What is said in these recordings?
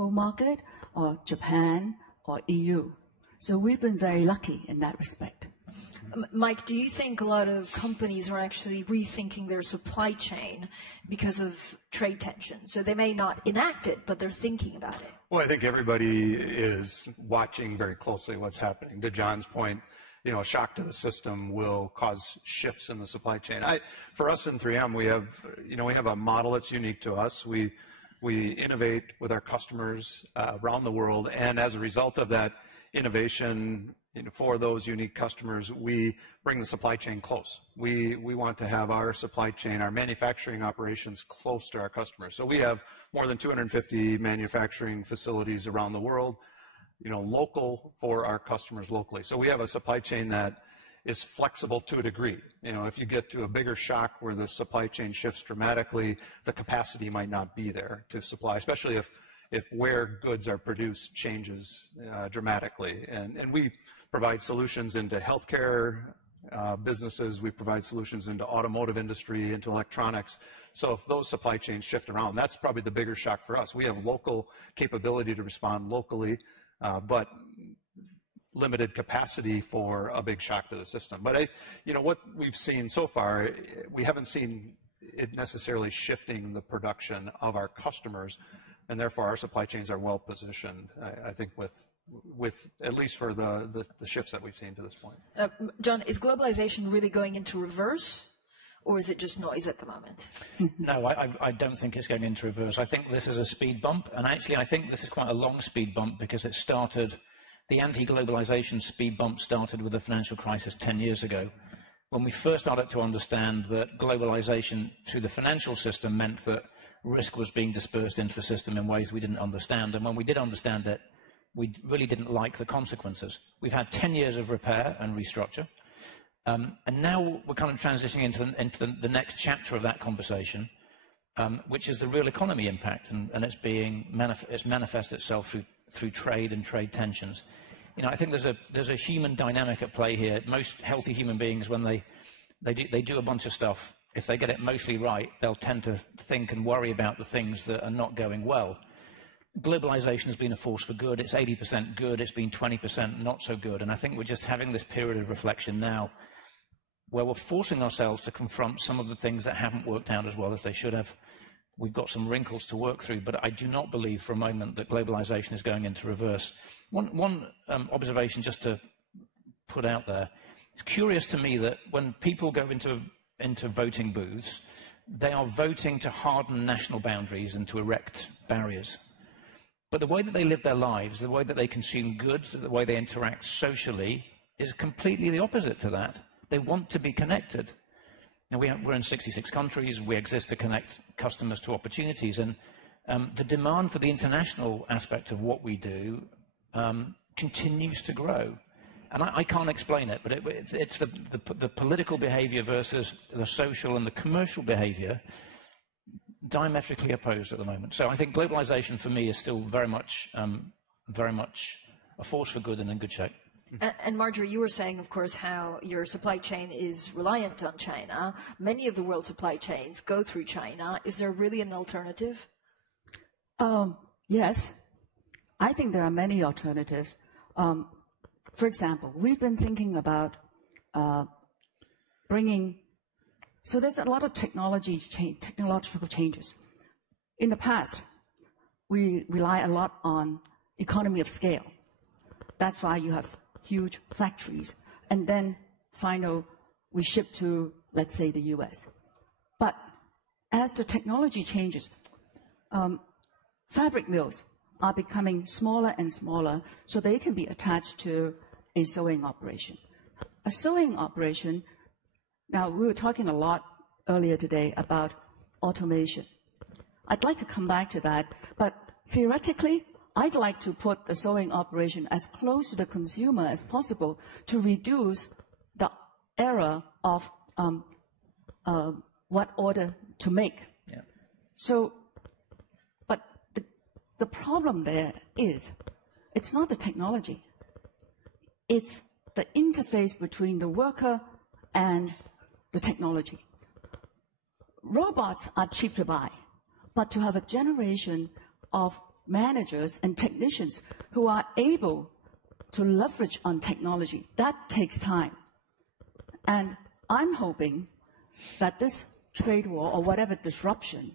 local market or Japan or EU. So we've been very lucky in that respect. Mike, do you think a lot of companies are actually rethinking their supply chain because of trade tension? So they may not enact it, but they're thinking about it. Well, I think everybody is watching very closely what's happening. To John's point, you know, a shock to the system will cause shifts in the supply chain. For us in 3M, we have a model that's unique to us. We innovate with our customers around the world, and as a result of that innovation, for those unique customers, we bring the supply chain close. We want to have our supply chain, our manufacturing operations close to our customers. So we have more than 250 manufacturing facilities around the world, local for our customers locally. So we have a supply chain that is flexible to a degree. If you get to a bigger shock where the supply chain shifts dramatically, the capacity might not be there to supply, especially if where goods are produced changes dramatically. And we provide solutions into healthcare businesses. We provide solutions into automotive industry, into electronics. So if those supply chains shift around, that's probably the bigger shock for us. We have local capability to respond locally, but limited capacity for a big shock to the system. But what we've seen so far, we haven't seen it necessarily shifting the production of our customers, and therefore our supply chains are well positioned, I think, with at least for the shifts that we've seen to this point. John, is globalization really going into reverse, or is it just noise at the moment? No, I don't think it's going into reverse. I think this is a speed bump, and actually I think this is quite a long speed bump because it started, the anti-globalization speed bump started with the financial crisis 10 years ago, when we first started to understand that globalization through the financial system meant that risk was being dispersed into the system in ways we didn't understand. And when we did understand it, we really didn't like the consequences. We've had 10 years of repair and restructure. And now we're kind of transitioning into the next chapter of that conversation, which is the real economy impact. And it's manifests itself through trade and trade tensions. I think there's a human dynamic at play here. Most healthy human beings, when they do a bunch of stuff, if they get it mostly right, they'll tend to think and worry about the things that are not going well. Globalization has been a force for good. It's 80% good. It's been 20% not so good. And I think we're just having this period of reflection now where we're forcing ourselves to confront some of the things that haven't worked out as well as they should have. We've got some wrinkles to work through, but I do not believe for a moment that globalization is going into reverse. One observation just to put out there, it's curious to me that when people go into voting booths, they are voting to harden national boundaries and to erect barriers. But the way that they live their lives, the way that they consume goods, the way they interact socially is completely the opposite to that. They want to be connected. Now, we're in 66 countries. We exist to connect customers to opportunities. And the demand for the international aspect of what we do continues to grow. And I can't explain it, but it's the political behavior versus the social and the commercial behavior diametrically opposed at the moment. So I think globalization for me is still very much a force for good and in good shape. And Marjorie, you were saying, of course, how your supply chain is reliant on China. Many of the world's supply chains go through China. Is there really an alternative? Yes. I think there are many alternatives. For example, we've been thinking about so there's a lot of technological changes. In the past, we rely a lot on economy of scale. That's why you have huge factories. And then we ship to, let's say, the US. But as the technology changes, fabric mills are becoming smaller and smaller, so they can be attached to a sewing operation. A sewing operation, now we were talking a lot earlier today about automation. I'd like to come back to that, but theoretically, I'd like to put the sewing operation as close to the consumer as possible to reduce the error of what order to make. Yeah. So, but the problem there is, it's not the technology. It's the interface between the worker and the technology. Robots are cheap to buy, but to have a generation of managers and technicians who are able to leverage on technology. That takes time. And I'm hoping that this trade war or whatever disruption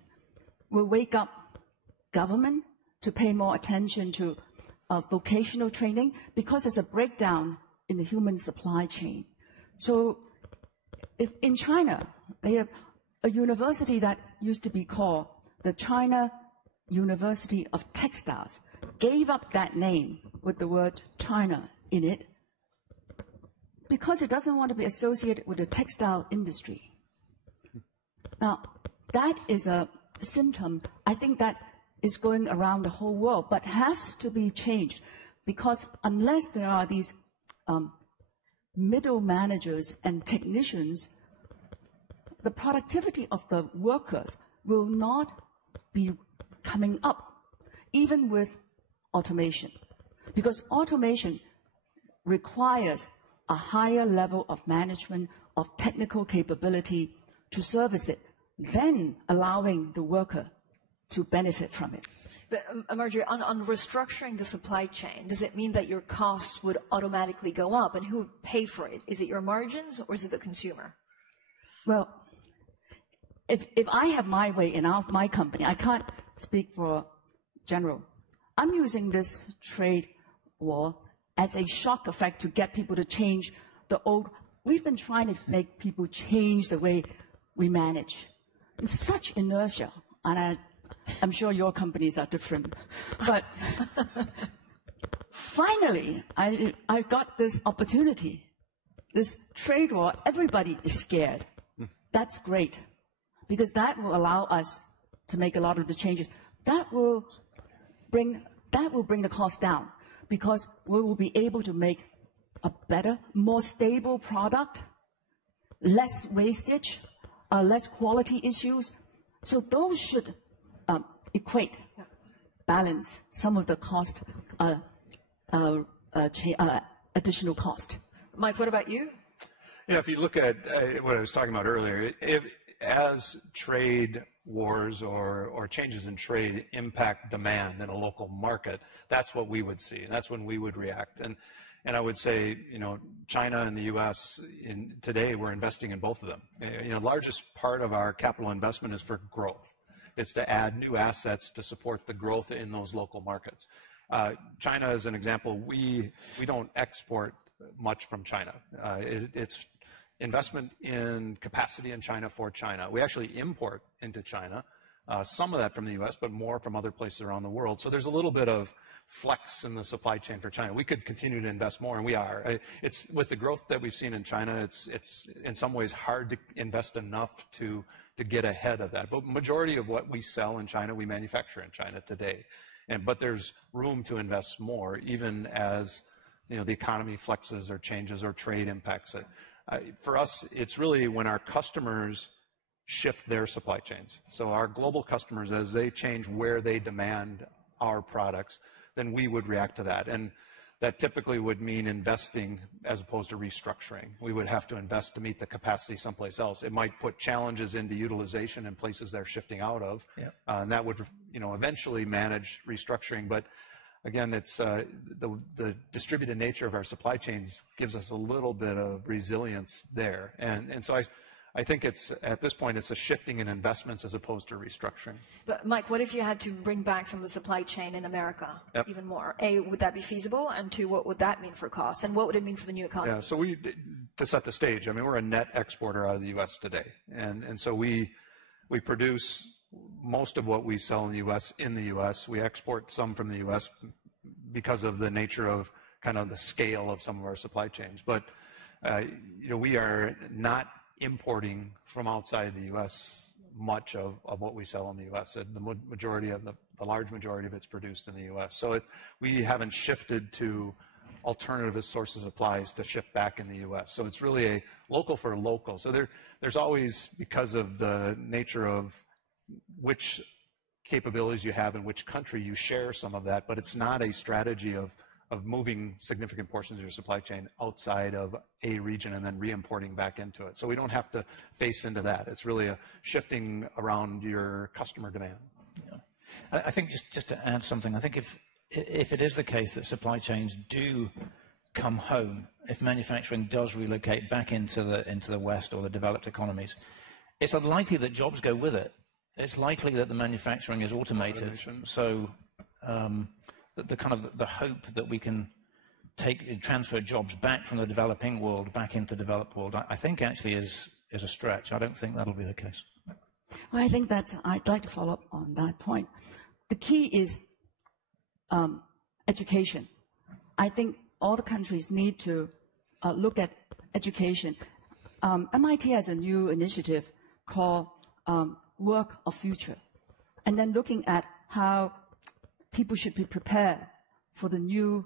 will wake up government to pay more attention to vocational training, because there's a breakdown in the human supply chain. So if in China, they have a university that used to be called the China University of Textiles, gave up that name with the word China in it because it doesn't want to be associated with the textile industry. Now, that is a symptom, I think, that is going around the whole world, but has to be changed, because unless there are these middle managers and technicians, the productivity of the workers will not be coming up, even with automation, because automation requires a higher level of management, of technical capability to service it, then allowing the worker to benefit from it. But Marjorie, on restructuring the supply chain, does it mean that your costs would automatically go up, and who would pay for it? Is it your margins or is it the consumer? Well, if I have my way in my company, I can't speak for general. I'm using this trade war as a shock effect to get people to change the old. We've been trying to make people change the way we manage. It's such inertia, and I'm sure your companies are different. But finally, I got this opportunity, this trade war. Everybody is scared. That's great, because that will allow us to make a lot of the changes. That will bring the cost down, because we will be able to make a better, more stable product, less wastage, less quality issues. So those should balance some of the cost, additional cost. Mike, what about you? Yeah, if you look at what I was talking about earlier, as trade wars or changes in trade impact demand in a local market, that's what we would see, and that's when we would react. And I would say, China and the U.S. Today we're investing in both of them. Largest part of our capital investment is for growth. It's to add new assets to support the growth in those local markets. China, as an example, we don't export much from China. It's investment in capacity in China for China. We actually import into China, some of that from the U.S., but more from other places around the world. So there's a little bit of flex in the supply chain for China. We could continue to invest more, and we are. It's with the growth that we've seen in China, it's in some ways hard to invest enough to get ahead of that. But majority of what we sell in China, we manufacture in China today. But there's room to invest more, even as the economy flexes or changes or trade impacts it. For us, it's really when our customers shift their supply chains. So our global customers, as they change where they demand our products, then we would react to that. And that typically would mean investing as opposed to restructuring. We would have to invest to meet the capacity someplace else. It might put challenges into utilization in places they're shifting out of, and that would eventually manage restructuring. But again, it's the distributed nature of our supply chains gives us a little bit of resilience there. And so I think it's, at this point, it's a shifting in investments as opposed to restructuring. But Mike, what if you had to bring back some of the supply chain in America even more? A, would that be feasible? And two, what would that mean for costs? And what would it mean for the new economy? Yeah, so to set the stage, I mean, we're a net exporter out of the U.S. today. And so we produce most of what we sell in the U.S. We export some from the U.S. because of the nature of kind of the scale of some of our supply chains. But, we are not importing from outside the U.S. much of what we sell in the U.S. The majority of the large majority of it's produced in the U.S. So we haven't shifted to alternative sources of supplies to shift back in the U.S. So it's really a local for local. So there's always, because of the nature of which capabilities you have in which country, you share some of that, but it's not a strategy of moving significant portions of your supply chain outside of a region and then re-importing back into it. So we don't have to face into that. It's really a shifting around your customer demand. Yeah. I think just to add something, I think if it is the case that supply chains do come home, if manufacturing does relocate back into the West or the developed economies, it's unlikely that jobs go with it. It's likely that the manufacturing is automated. Automation. So the hope that we can transfer jobs back from the developing world back into the developed world, I think actually is a stretch. I don't think that'll be the case. Well, I think that I'd like to follow up on that point. The key is education. I think all the countries need to look at education. MIT has a new initiative called Work of Future, and then looking at how people should be prepared for the new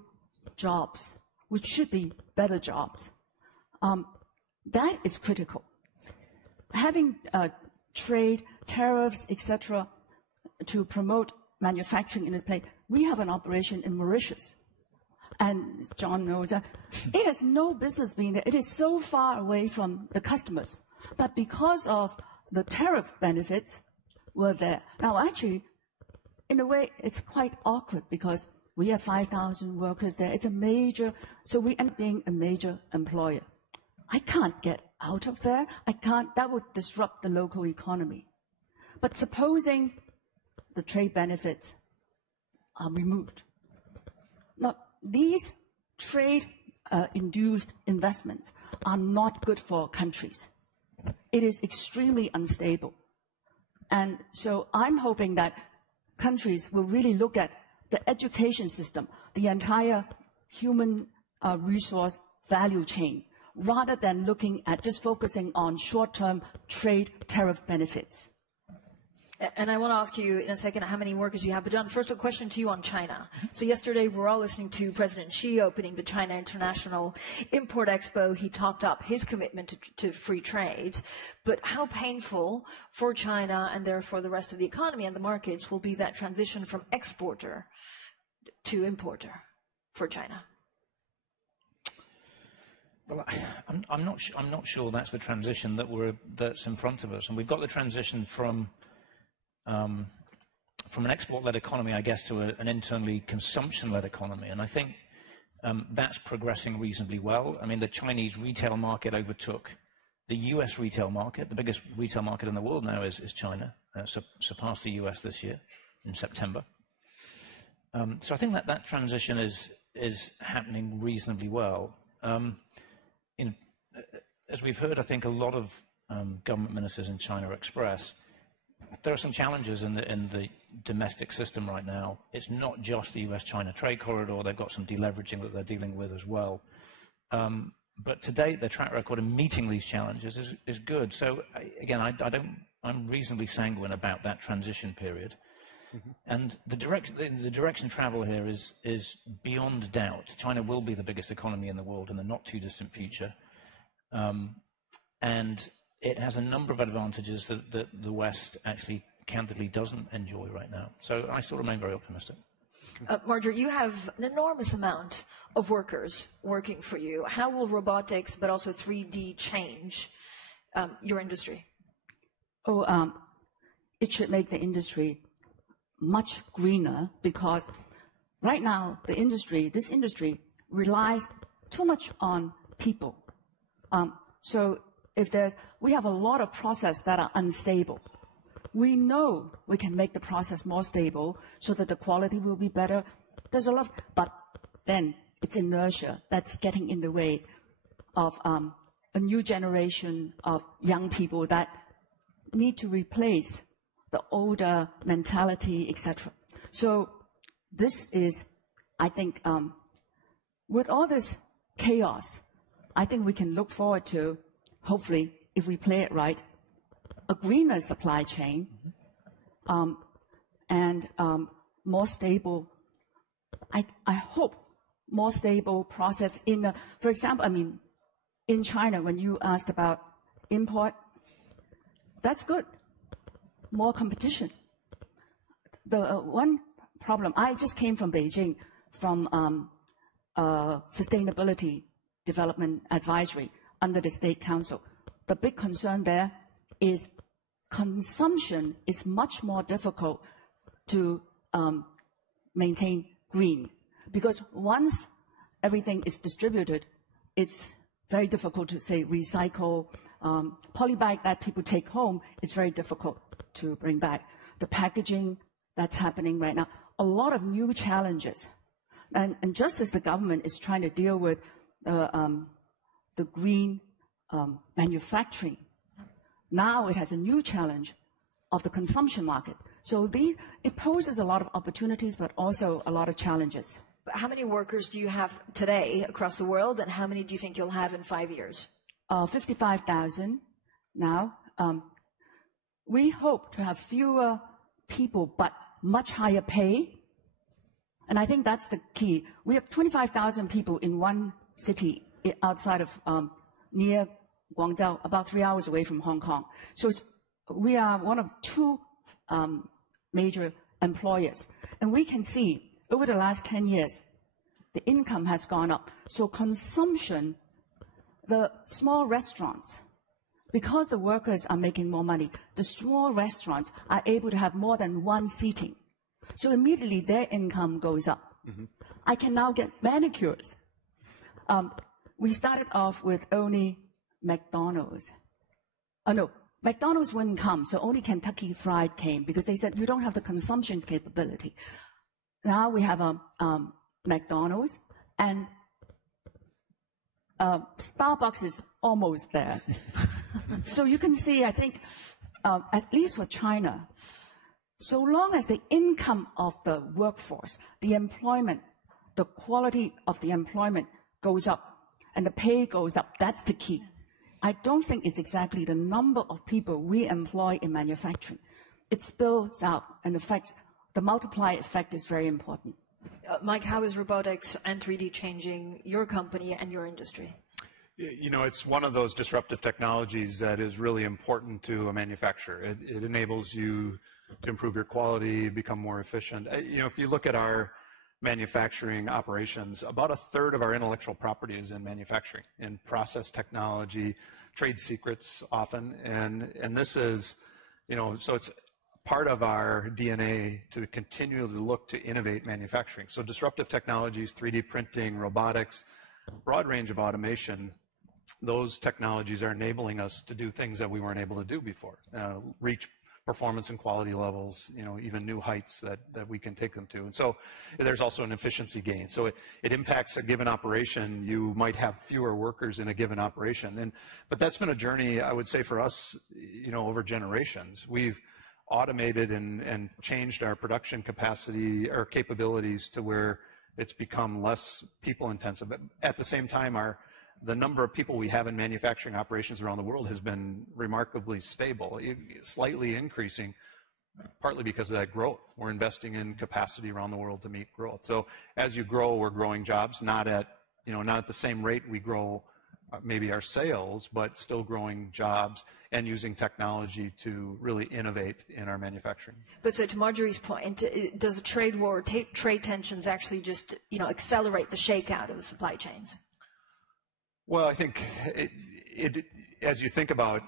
jobs, which should be better jobs. That is critical. Having trade, tariffs, etc., to promote manufacturing in this place. We have an operation in Mauritius, and as John knows, it has no business being there. It is so far away from the customers, but because of the tariff benefits, we're there. Now, actually, in a way, it's quite awkward because we have 5,000 workers there. It's a major, so we end up being a major employer. I can't get out of there. I can't, that would disrupt the local economy. But supposing the trade benefits are removed. Now, these trade-induced investments are not good for countries. It is extremely unstable. And so I'm hoping that countries will really look at the education system, the entire human resource value chain, rather than looking at just focusing on short-term trade tariff benefits. And I want to ask you in a second how many workers you have. But John, first a question to you on China. So yesterday we were all listening to President Xi opening the China International Import Expo. He talked up his commitment to free trade. But how painful for China and therefore the rest of the economy and the markets will be that transition from exporter to importer for China? Well, I'm not sure that's the transition that's in front of us. And we've got the transition from an export-led economy, I guess, to an internally consumption-led economy. And I think that's progressing reasonably well. I mean, the Chinese retail market overtook the US retail market. The biggest retail market in the world now is China, surpassed the US this year in September. So I think that transition is happening reasonably well. As we've heard, I think a lot of government ministers in China express, there are some challenges in the domestic system right now. It's not just the US-China trade corridor. They've got some deleveraging that they're dealing with as well. But to date, their track record in meeting these challenges is good. So again, I'm reasonably sanguine about that transition period. Mm-hmm. And the direction travel here is beyond doubt. China will be the biggest economy in the world in the not too distant future. And it has a number of advantages that the West actually candidly doesn't enjoy right now. So I still remain very optimistic. Marjorie, you have an enormous amount of workers working for you. How will robotics, but also 3D, change your industry? It should make the industry much greener, because right now this industry relies too much on people. So we have a lot of processes that are unstable. We know we can make the process more stable so that the quality will be better. There's a lot, but then it's inertia that's getting in the way of a new generation of young people that need to replace the older mentality, etc. So this is, I think, with all this chaos, I think we can look forward to, hopefully, if we play it right, a greener supply chain, and more stable, I hope, more stable process for example, I mean, in China, when you asked about import, that's good. More competition. The one problem, I just came from Beijing, from Sustainability Development Advisory under the State Council. The big concern there is consumption is much more difficult to maintain green. Because once everything is distributed, it's very difficult to, say, recycle. Polybag that people take home is very difficult to bring back. The packaging that's happening right now, a lot of new challenges. And just as the government is trying to deal with the green manufacturing, now it has a new challenge of the consumption market. So it poses a lot of opportunities, but also a lot of challenges. But how many workers do you have today across the world, and how many do you think you'll have in 5 years? 55,000 now. We hope to have fewer people, but much higher pay. And I think that's the key. We have 25,000 people in one city outside of near Guangzhou, about 3 hours away from Hong Kong. So we are one of two major employers. And we can see over the last 10 years, the income has gone up. So consumption, the small restaurants, because the workers are making more money, the small restaurants are able to have more than one seating. So immediately their income goes up. Mm-hmm. I can now get manicures. We started off with only McDonald's. Oh, no, McDonald's wouldn't come, so only Kentucky Fried came because they said you don't have the consumption capability. Now we have a McDonald's, and Starbucks is almost there. So you can see, I think, at least for China, so long as the income of the workforce, the employment, the quality of the employment goes up and the pay goes up, that's the key. I don't think it's exactly the number of people we employ in manufacturing. It spills out and affects, the multiply effect is very important. Mike, how is robotics and 3D changing your company and your industry? You know, it's one of those disruptive technologies that is really important to a manufacturer. It enables you to improve your quality, become more efficient. You know, if you look at our manufacturing operations, about a third of our intellectual property is in manufacturing, in process technology, trade secrets often, and this is, you know, so it's part of our DNA to continually look to innovate manufacturing. So disruptive technologies, 3D printing, robotics, broad range of automation, those technologies are enabling us to do things that we weren't able to do before, reach performance and quality levels, you know, even new heights that we can take them to. And so there's also an efficiency gain. So it impacts a given operation. You might have fewer workers in a given operation. But that's been a journey, I would say, for us, you know, over generations. We've automated and changed our production capacity or capabilities to where it's become less people intensive. But at the same time, the number of people we have in manufacturing operations around the world has been remarkably stable, slightly increasing, partly because of that growth. We're investing in capacity around the world to meet growth. So as you grow, we're growing jobs, not at the same rate we grow maybe our sales, but still growing jobs and using technology to really innovate in our manufacturing. But so to Marjorie's point, does a trade war, trade tensions actually just, you know, accelerate the shakeout of the supply chains? Well, I think as you think about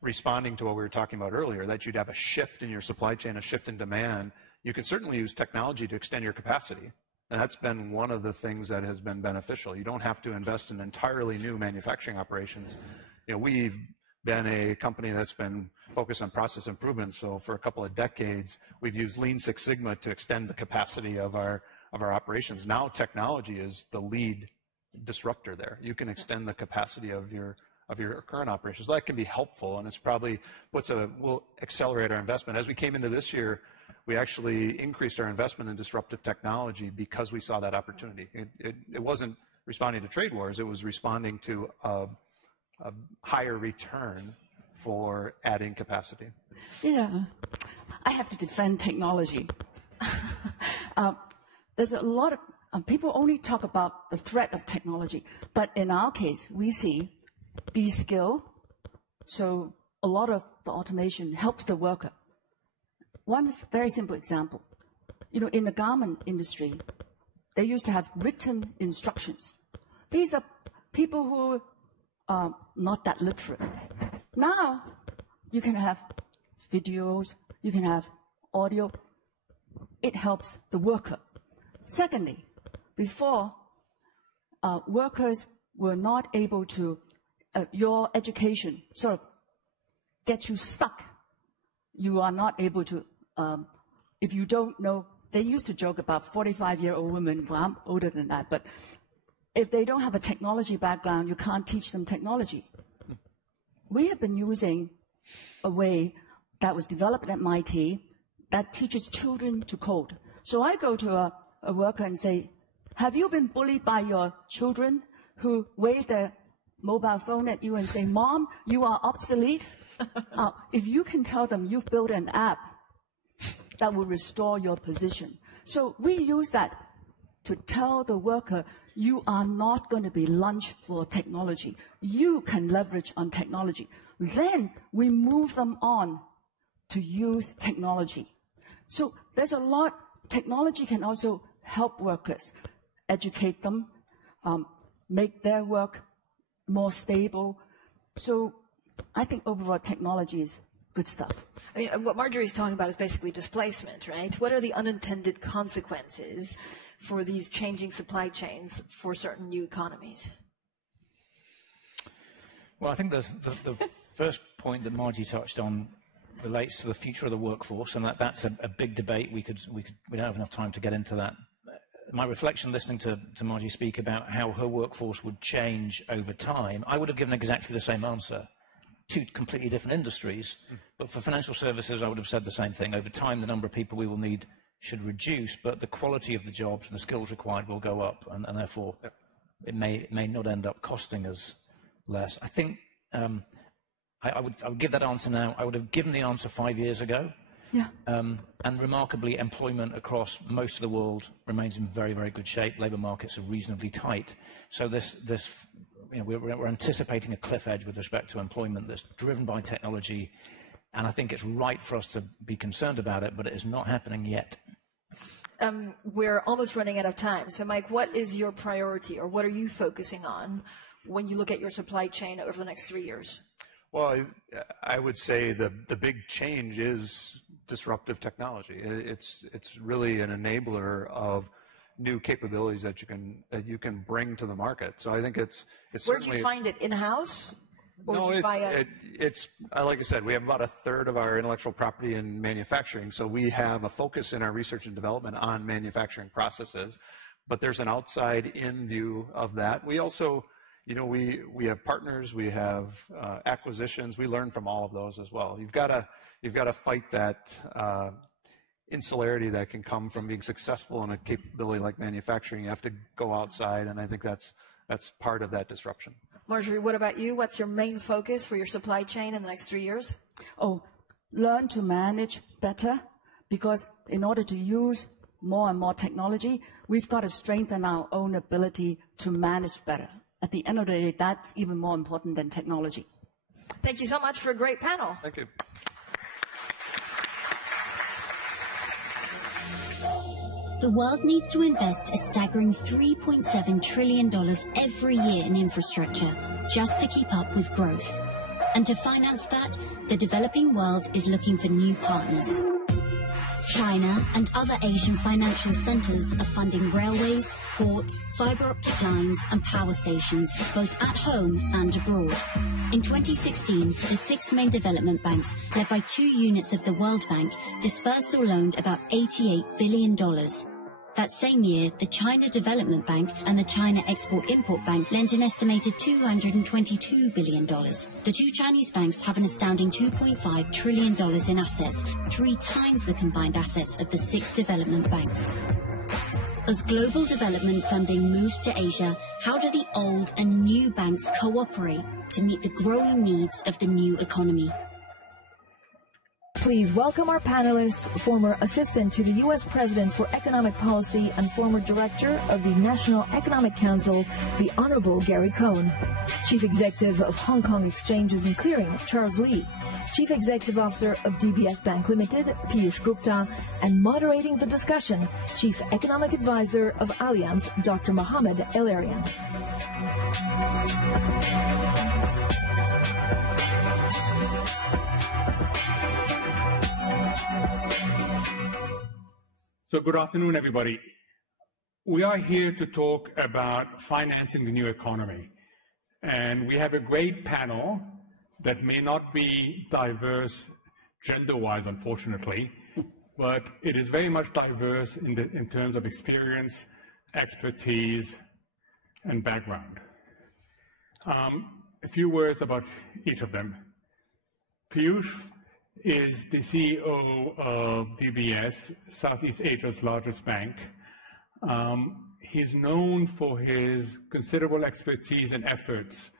responding to what we were talking about earlier, that you'd have a shift in your supply chain, a shift in demand, you can certainly use technology to extend your capacity. And that's been one of the things that has been beneficial. You don't have to invest in entirely new manufacturing operations. You know, we've been a company that's been focused on process improvement. So for a couple of decades, we've used Lean Six Sigma to extend the capacity of our operations. Now technology is the lead disruptor there. You can extend the capacity of your current operations. That can be helpful, and it's probably will accelerate our investment. As we came into this year, we actually increased our investment in disruptive technology because we saw that opportunity. It wasn't responding to trade wars, it was responding to a higher return for adding capacity. Yeah, I have to defend technology. There's a lot of people only talk about the threat of technology, but in our case, we see de-skill. So a lot of the automation helps the worker. One very simple example, you know, in the garment industry, they used to have written instructions. These are people who are not that literate. Now, you can have videos, you can have audio. it helps the worker. Secondly, before, workers were not able to, your education sort of gets you stuck. You are not able to, if you don't know, they used to joke about 45-year-old women, well, I'm older than that, but if they don't have a technology background, you can't teach them technology. We have been using a way that was developed at MIT that teaches children to code. So I go to a worker and say, have you been bullied by your children who wave their mobile phone at you and say, Mom, you are obsolete? If you can tell them you've built an app that will restore your position. So we use that to tell the worker, you are not going to be lunch for technology. You can leverage on technology. Then we move them on to use technology. So there's a lot. Technology can also help workers, educate them, make their work more stable. So I think overall technology is good stuff. I mean, what Marjorie's talking about is basically displacement, right? What are the unintended consequences for these changing supply chains for certain new economies? Well, I think the first point that Margie touched on relates to the future of the workforce, and that's a big debate. We don't have enough time to get into that. My reflection listening to Margie speak about how her workforce would change over time, I would have given exactly the same answer. Two completely different industries, but for financial services, I would have said the same thing. Over time, the number of people we will need should reduce, but the quality of the jobs and the skills required will go up, and therefore it may not end up costing us less. I think I would give that answer now. I would have given the answer 5 years ago. Yeah. And remarkably, employment across most of the world remains in very, very good shape. Labour markets are reasonably tight. So we're anticipating a cliff edge with respect to employment that's driven by technology, and I think it's right for us to be concerned about it, but it is not happening yet. We're almost running out of time. So, Mike, what is your priority, or what are you focusing on when you look at your supply chain over the next 3 years? Well, I would say the big change is disruptive technology. It's really an enabler of new capabilities that you can bring to the market. So I think it's where do you find it, in-house? No, it's like I said, we have about a third of our intellectual property in manufacturing. So we have a focus in our research and development on manufacturing processes, but there's an outside-in view of that. We also, we have partners, we have acquisitions. We learn from all of those as well. You've got to fight that insularity that can come from being successful in a capability like manufacturing. You have to go outside, and I think that's part of that disruption. Marjorie, what about you? What's your main focus for your supply chain in the next 3 years? Learn to manage better, because in order to use more and more technology, we've got to strengthen our own ability to manage better. At the end of the day, that's even more important than technology. Thank you so much for a great panel. Thank you. The world needs to invest a staggering $3.7 trillion every year in infrastructure just to keep up with growth. And to finance that, the developing world is looking for new partners. China and other Asian financial centers are funding railways, ports, fiber optic lines and power stations, both at home and abroad. In 2016, the 6 main development banks, led by 2 units of the World Bank, dispersed or loaned about $88 billion. That same year, the China Development Bank and the China Export-Import Bank lent an estimated $222 billion. The 2 Chinese banks have an astounding $2.5 trillion in assets, 3 times the combined assets of the 6 development banks. As global development funding moves to Asia, how do the old and new banks cooperate to meet the growing needs of the new economy? Please welcome our panelists, former assistant to the U.S. President for Economic Policy and former director of the National Economic Council, the Honorable Gary Cohn. Chief Executive of Hong Kong Exchanges and Clearing, Charles Lee. Chief Executive Officer of DBS Bank Limited, Piyush Gupta. And moderating the discussion, Chief Economic Advisor of Allianz, Dr. Mohammed El-Erian. So good afternoon, everybody. We are here to talk about financing the new economy. And we have a great panel that may not be diverse gender-wise, unfortunately, but it is very much diverse in terms of experience, expertise, and background. A few words about each of them. Piyush is the CEO of DBS, Southeast Asia's largest bank. He's known for his considerable expertise and efforts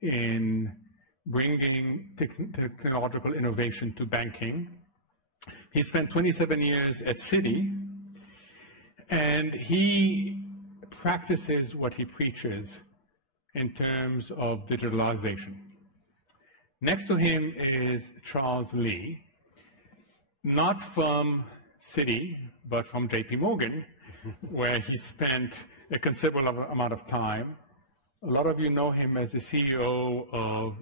in bringing technological innovation to banking. He spent 27 years at Citi, and he practices what he preaches in terms of digitalization. Next to him is Charles Lee, not from Citi, but from JP Morgan, where he spent a considerable amount of time. A lot of you know him as the CEO of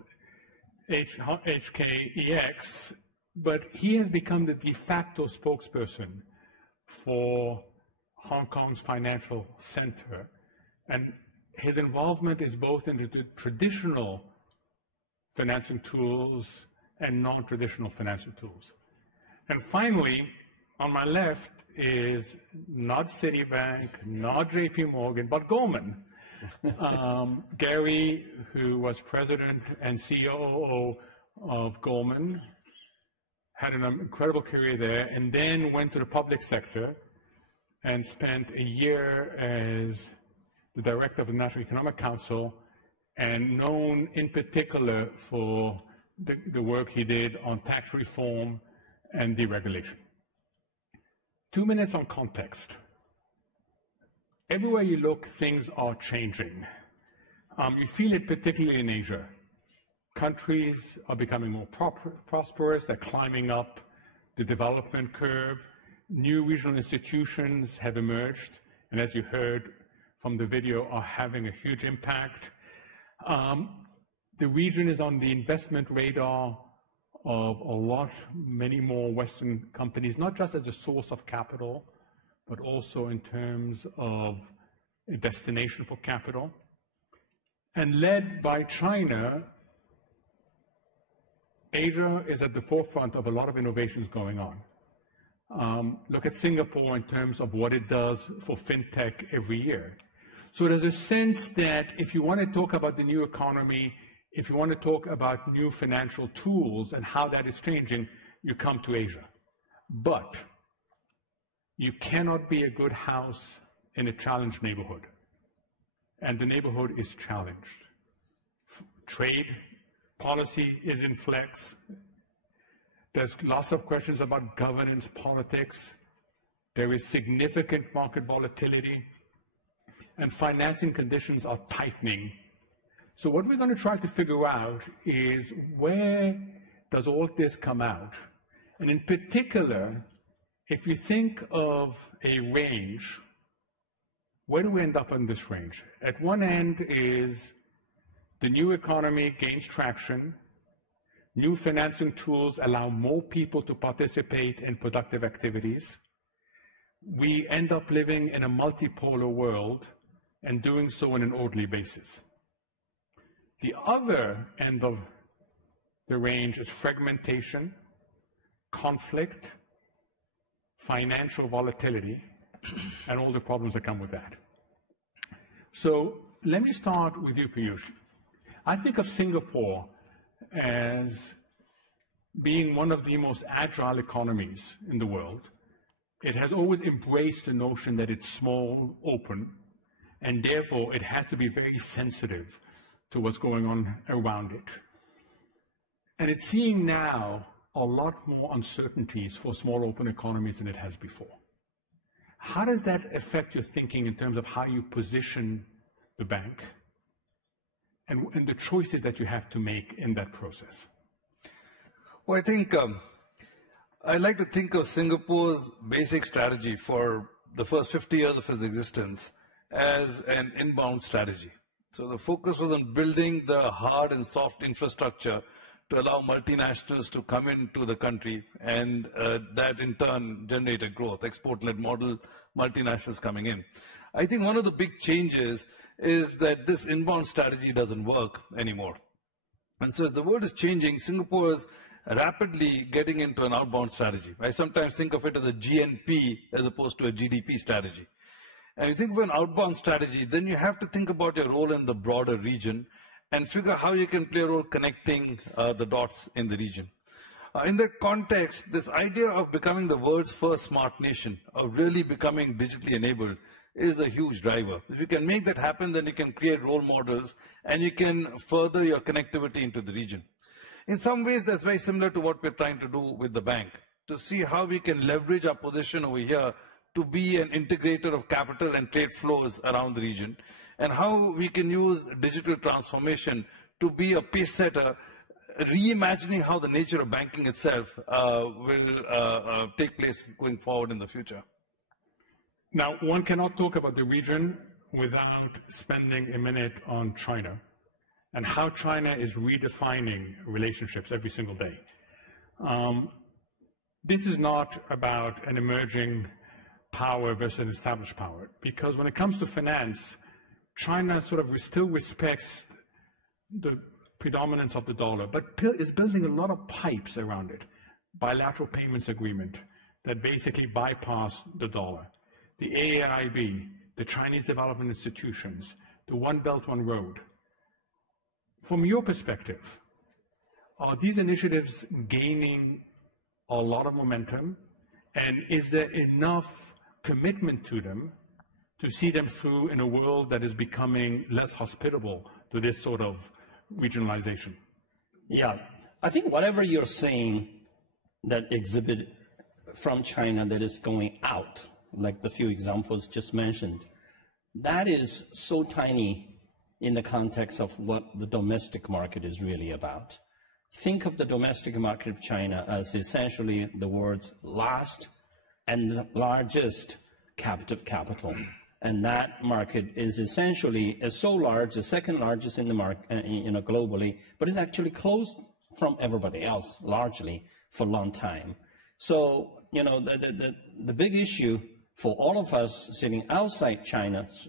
HKEX, but he has become the de facto spokesperson for Hong Kong's financial center. And his involvement is both in the traditional financing tools and non-traditional financial tools. And finally, on my left is not Citibank, not JP Morgan, but Goldman. Gary, who was president and COO of Goldman, had an incredible career there, and then went to the public sector and spent a year as the director of the National Economic Council, and known in particular for the work he did on tax reform and deregulation. 2 minutes on context. Everywhere you look, things are changing. You feel it particularly in Asia. Countries are becoming more prosperous, they're climbing up the development curve. New regional institutions have emerged, and as you heard from the video, are having a huge impact. The region is on the investment radar of many more Western companies, not just as a source of capital, but also in terms of a destination for capital. And led by China, Asia is at the forefront of a lot of innovations going on. Look at Singapore in terms of what it does for fintech every year. So there's a sense that if you want to talk about the new economy, if you want to talk about new financial tools and how that is changing, you come to Asia. But you cannot be a good house in a challenged neighborhood. And the neighborhood is challenged. Trade policy is in flex. There's lots of questions about governance, politics. There is significant market volatility. And financing conditions are tightening. So what we're going to try to figure out is, where does all this come out? And in particular, if you think of a range, where do we end up on this range? At one end is the new economy gains traction, new financing tools allow more people to participate in productive activities. We end up living in a multipolar world and doing so on an orderly basis. The other end of the range is fragmentation, conflict, financial volatility, and all the problems that come with that. So let me start with you, Piyush. I think of Singapore as being one of the most agile economies in the world. It has always embraced the notion that it's small, open, and therefore it has to be very sensitive to what's going on around it. And it's seeing now a lot more uncertainties for small, open economies than it has before. How does that affect your thinking in terms of how you position the bank and the choices that you have to make in that process? Well, I think I like to think of Singapore's basic strategy for the first 50 years of its existence as an inbound strategy. So the focus was on building the hard and soft infrastructure to allow multinationals to come into the country, and that in turn generated growth, export-led model, multinationals coming in. I think one of the big changes is that this inbound strategy doesn't work anymore. And so as the world is changing, Singapore is rapidly getting into an outbound strategy. I sometimes think of it as a GNP as opposed to a GDP strategy. And you think of an outbound strategy, then you have to think about your role in the broader region and figure how you can play a role connecting the dots in the region. In that context, this idea of becoming the world's first smart nation, of really becoming digitally enabled, is a huge driver. If you can make that happen, then you can create role models and you can further your connectivity into the region. In some ways, that's very similar to what we're trying to do with the bank, to see how we can leverage our position over here to be an integrator of capital and trade flows around the region, and how we can use digital transformation to be a pace setter, reimagining how the nature of banking itself will take place going forward in the future. Now, one cannot talk about the region without spending a minute on China and how China is redefining relationships every single day. This is not about an emerging power versus an established power, because when it comes to finance, China sort of still respects the predominance of the dollar, but is building a lot of pipes around it. Bilateral payments agreement that basically bypass the dollar. The AIIB, the Chinese development institutions, the One Belt, One Road. From your perspective, are these initiatives gaining a lot of momentum? And is there enough commitment to them to see them through in a world that is becoming less hospitable to this sort of regionalization? Yeah, I think whatever you're saying that exhibit from China that is going out, like the few examples just mentioned, that is so tiny in the context of what the domestic market is really about. Think of the domestic market of China as essentially the world's last and largest captive capital. And that market is essentially so large, the second largest in the market, globally, but it's actually closed from everybody else largely for a long time. So, the big issue for all of us sitting outside China's,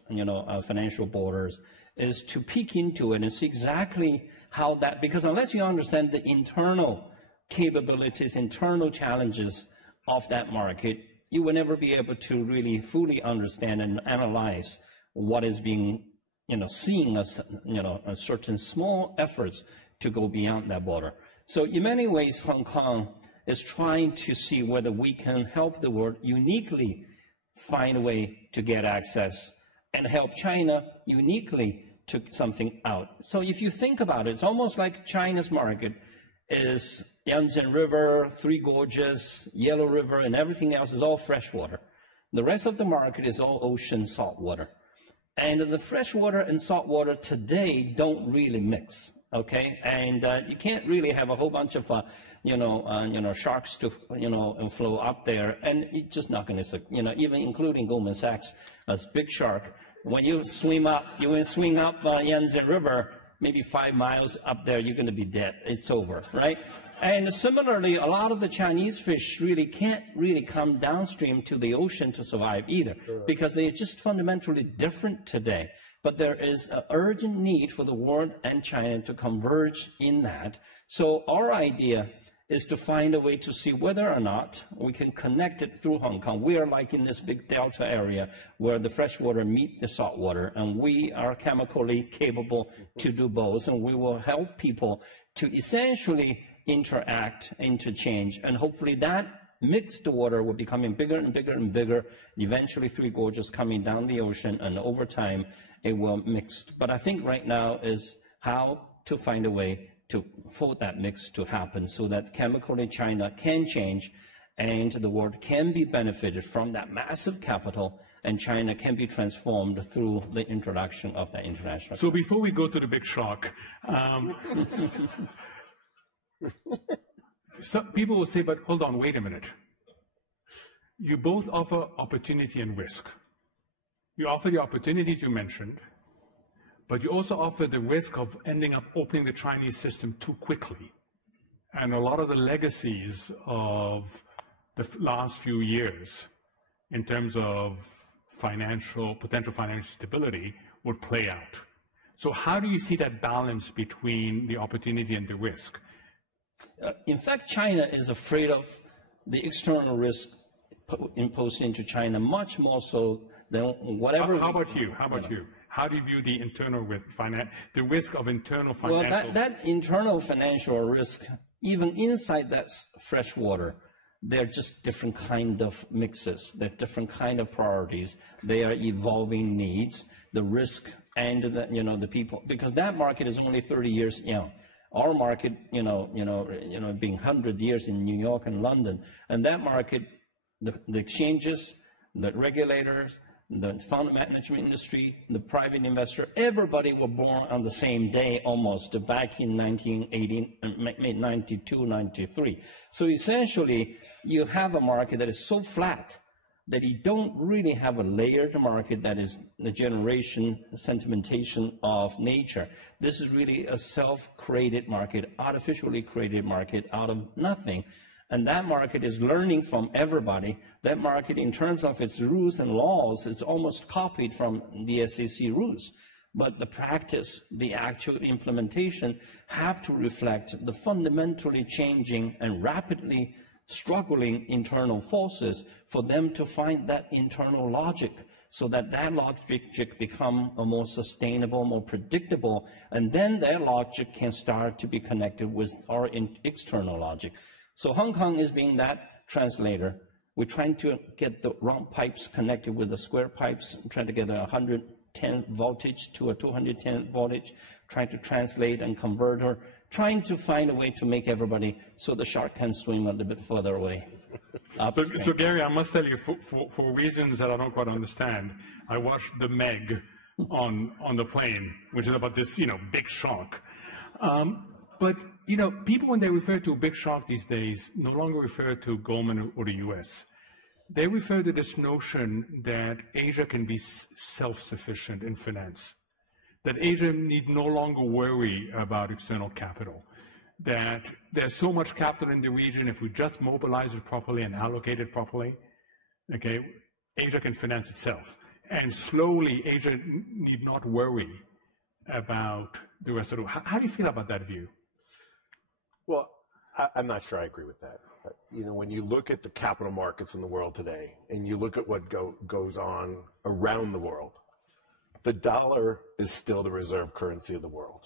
financial borders is to peek into it and see exactly how that, because unless you understand the internal capabilities, internal challenges of that market, you will never be able to really fully understand and analyze what is being, seen as, a certain small efforts to go beyond that border. So in many ways, Hong Kong is trying to see whether we can help the world uniquely find a way to get access and help China uniquely to something out. So if you think about it, it's almost like China's market is Yangtze River, Three Gorges, Yellow River, and everything else is all freshwater. The rest of the market is all ocean saltwater. And the freshwater and saltwater today don't really mix, okay? And you can't really have a whole bunch of, sharks to, flow up there, and it's just not going to, even including Goldman Sachs as big shark. When you swim up, Yangtze River, maybe 5 miles up there, you're going to be dead. It's over, right? And similarly, a lot of the Chinese fish really can't really come downstream to the ocean to survive either, because they're just fundamentally different today. But there is an urgent need for the world and China to converge in that. So our idea is to find a way to see whether or not we can connect it through Hong Kong. We are like in this big delta area where the freshwater meet the saltwater, and we are chemically capable to do both, and we will help people to essentially interact, interchange, and hopefully that mixed water will be becoming bigger and bigger and bigger, eventually Three Gorges coming down the ocean, and over time it will mix. But I think right now is how to find a way for that mix to happen so that chemically China can change and the world can be benefited from that massive capital, and China can be transformed through the introduction of that international. So before we go to the big shock, some people will say, but hold on, wait a minute. You both offer opportunity and risk. You offer the opportunities you mentioned, but you also offer the risk of ending up opening the Chinese system too quickly. And a lot of the legacies of the last few years in terms of potential financial stability would play out. So how do you see that balance between the opportunity and the risk? In fact, China is afraid of the external risk imposed into China much more so than whatever. How about you? How do you view the internal risk, the risk of internal financial? Well, that internal financial risk, even inside that fresh water, they're just different kind of mixes. They're different kind of priorities. They are evolving needs, the risk and the people, because that market is only 30 years young. Our market, being 100 years in New York and London, and that market, the exchanges, the regulators, the fund management industry, the private investor, everybody were born on the same day almost back in 1980, 92, 93. So essentially, you have a market that is so flat that you don't really have a layered market that is the generation, sedimentation of nature. This is really a self-created market, artificially created market out of nothing. And that market is learning from everybody. That market, in terms of its rules and laws, is almost copied from the SEC rules. But the practice, the actual implementation, have to reflect the fundamentally changing and rapidly struggling internal forces for them to find that internal logic, so that logic become a more sustainable, more predictable, and then their logic can start to be connected with our external logic. So Hong Kong is being that translator. We're trying to get the round pipes connected with the square pipes, trying to get a 110 voltage to a 210 voltage, trying to translate and convert her, trying to find a way to make everybody so the shark can swim a little bit further away. So Gary, I must tell you, for reasons that I don't quite understand, I watched the Meg on the plane, which is about this, big shark. But, people, when they refer to a big shark these days, no longer refer to Goldman or the US. They refer to this notion that Asia can be self-sufficient in finance, that Asia need no longer worry about external capital, that there's so much capital in the region, if we just mobilize it properly and allocate it properly, okay, Asia can finance itself. And slowly, Asia need not worry about the rest of the world. How do you feel about that view? Well, I'm not sure I agree with that. When you look at the capital markets in the world today, and you look at what goes on around the world, the dollar is still the reserve currency of the world.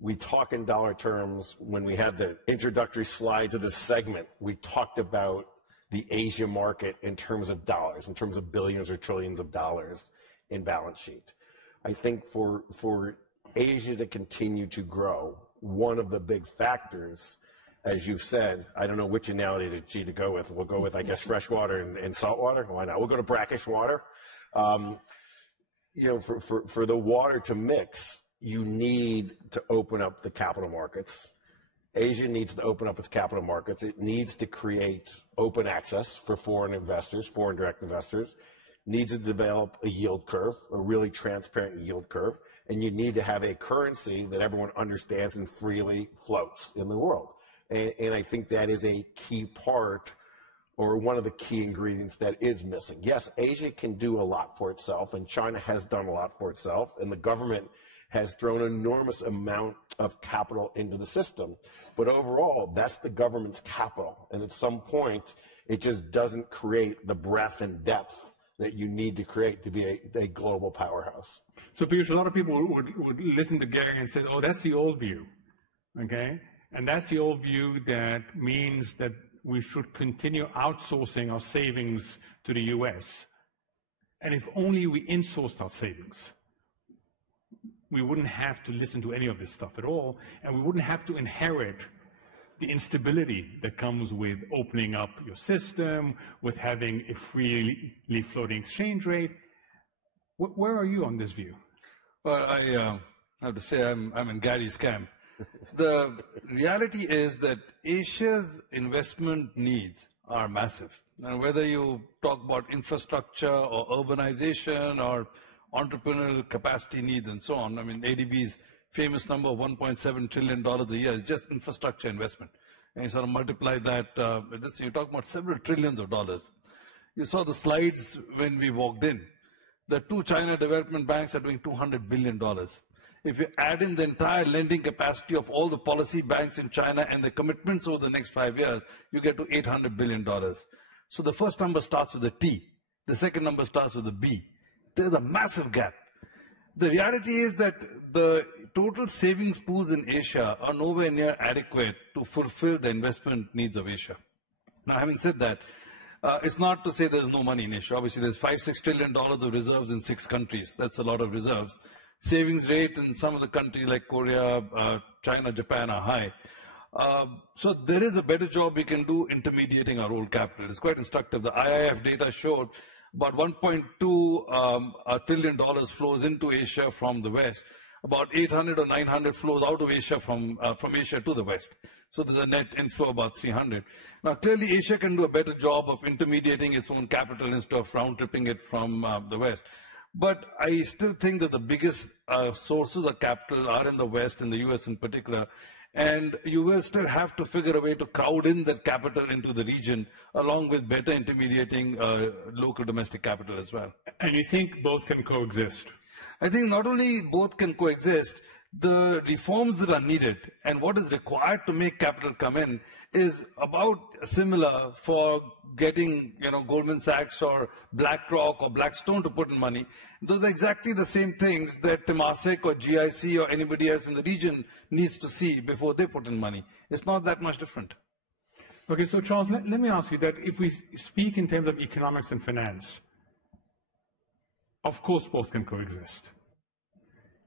We talk in dollar terms. When we had the introductory slide to this segment, we talked about the Asia market in terms of dollars, in terms of billions or trillions of dollars in balance sheet. I think for Asia to continue to grow, one of the big factors, as you've said, I don't know which analogy to go with. We'll go with, I guess, fresh water and salt water. Why not? We'll go to brackish water. For the water to mix, you need to open up the capital markets. Asia needs to open up its capital markets. It needs to create open access for foreign investors, foreign direct investors. Needs to develop a yield curve, a really transparent yield curve. And you need to have a currency that everyone understands and freely floats in the world. And I think that is a key part, or one of the key ingredients that is missing. Yes, Asia can do a lot for itself, and China has done a lot for itself, and the government has thrown an enormous amount of capital into the system. But overall, that's the government's capital. And at some point, it just doesn't create the breadth and depth that you need to create to be a global powerhouse. So, Piyush, a lot of people would listen to Gary and say, oh, that's the old view, okay? And that's the old view that means that we should continue outsourcing our savings to the US. And if only we insourced our savings, we wouldn't have to listen to any of this stuff at all, and we wouldn't have to inherit the instability that comes with opening up your system, with having a freely floating exchange rate. Where are you on this view? Well, I have to say I'm in Gary's camp. The reality is that Asia's investment needs are massive. And whether you talk about infrastructure or urbanization or entrepreneurial capacity needs and so on, I mean, ADB's famous number of $1.7 trillion a year is just infrastructure investment. And you sort of multiply that, you're talking about several trillions of dollars. You saw the slides when we walked in. The two China development banks are doing $200 billion. If you add in the entire lending capacity of all the policy banks in China and the commitments over the next 5 years, you get to $800 billion. So the first number starts with a T. The second number starts with a B. There's a massive gap. The reality is that the total savings pools in Asia are nowhere near adequate to fulfill the investment needs of Asia. Now, having said that, it's not to say there's no money in Asia. Obviously, there's $5-6 trillion of reserves in 6 countries. That's a lot of reserves. Savings rate in some of the countries like Korea, China, Japan are high. So there is a better job we can do intermediating our old capital. It's quite instructive. The IIF data showed about $1.2 trillion flows into Asia from the West. About 800 or 900 flows out of Asia from Asia to the West. So there's a net inflow about 300. Now, clearly, Asia can do a better job of intermediating its own capital instead of round-tripping it from the West. But I still think that the biggest sources of capital are in the West, in the US in particular. And you will still have to figure a way to crowd in that capital into the region, along with better intermediating local domestic capital as well. And you think both can coexist? I think not only both can coexist, the reforms that are needed and what is required to make capital come in is about similar for getting, Goldman Sachs or BlackRock or Blackstone to put in money. Those are exactly the same things that Temasek or GIC or anybody else in the region needs to see before they put in money. It's not that much different. Okay, so Charles, let me ask you that if we speak in terms of economics and finance, of course both can coexist.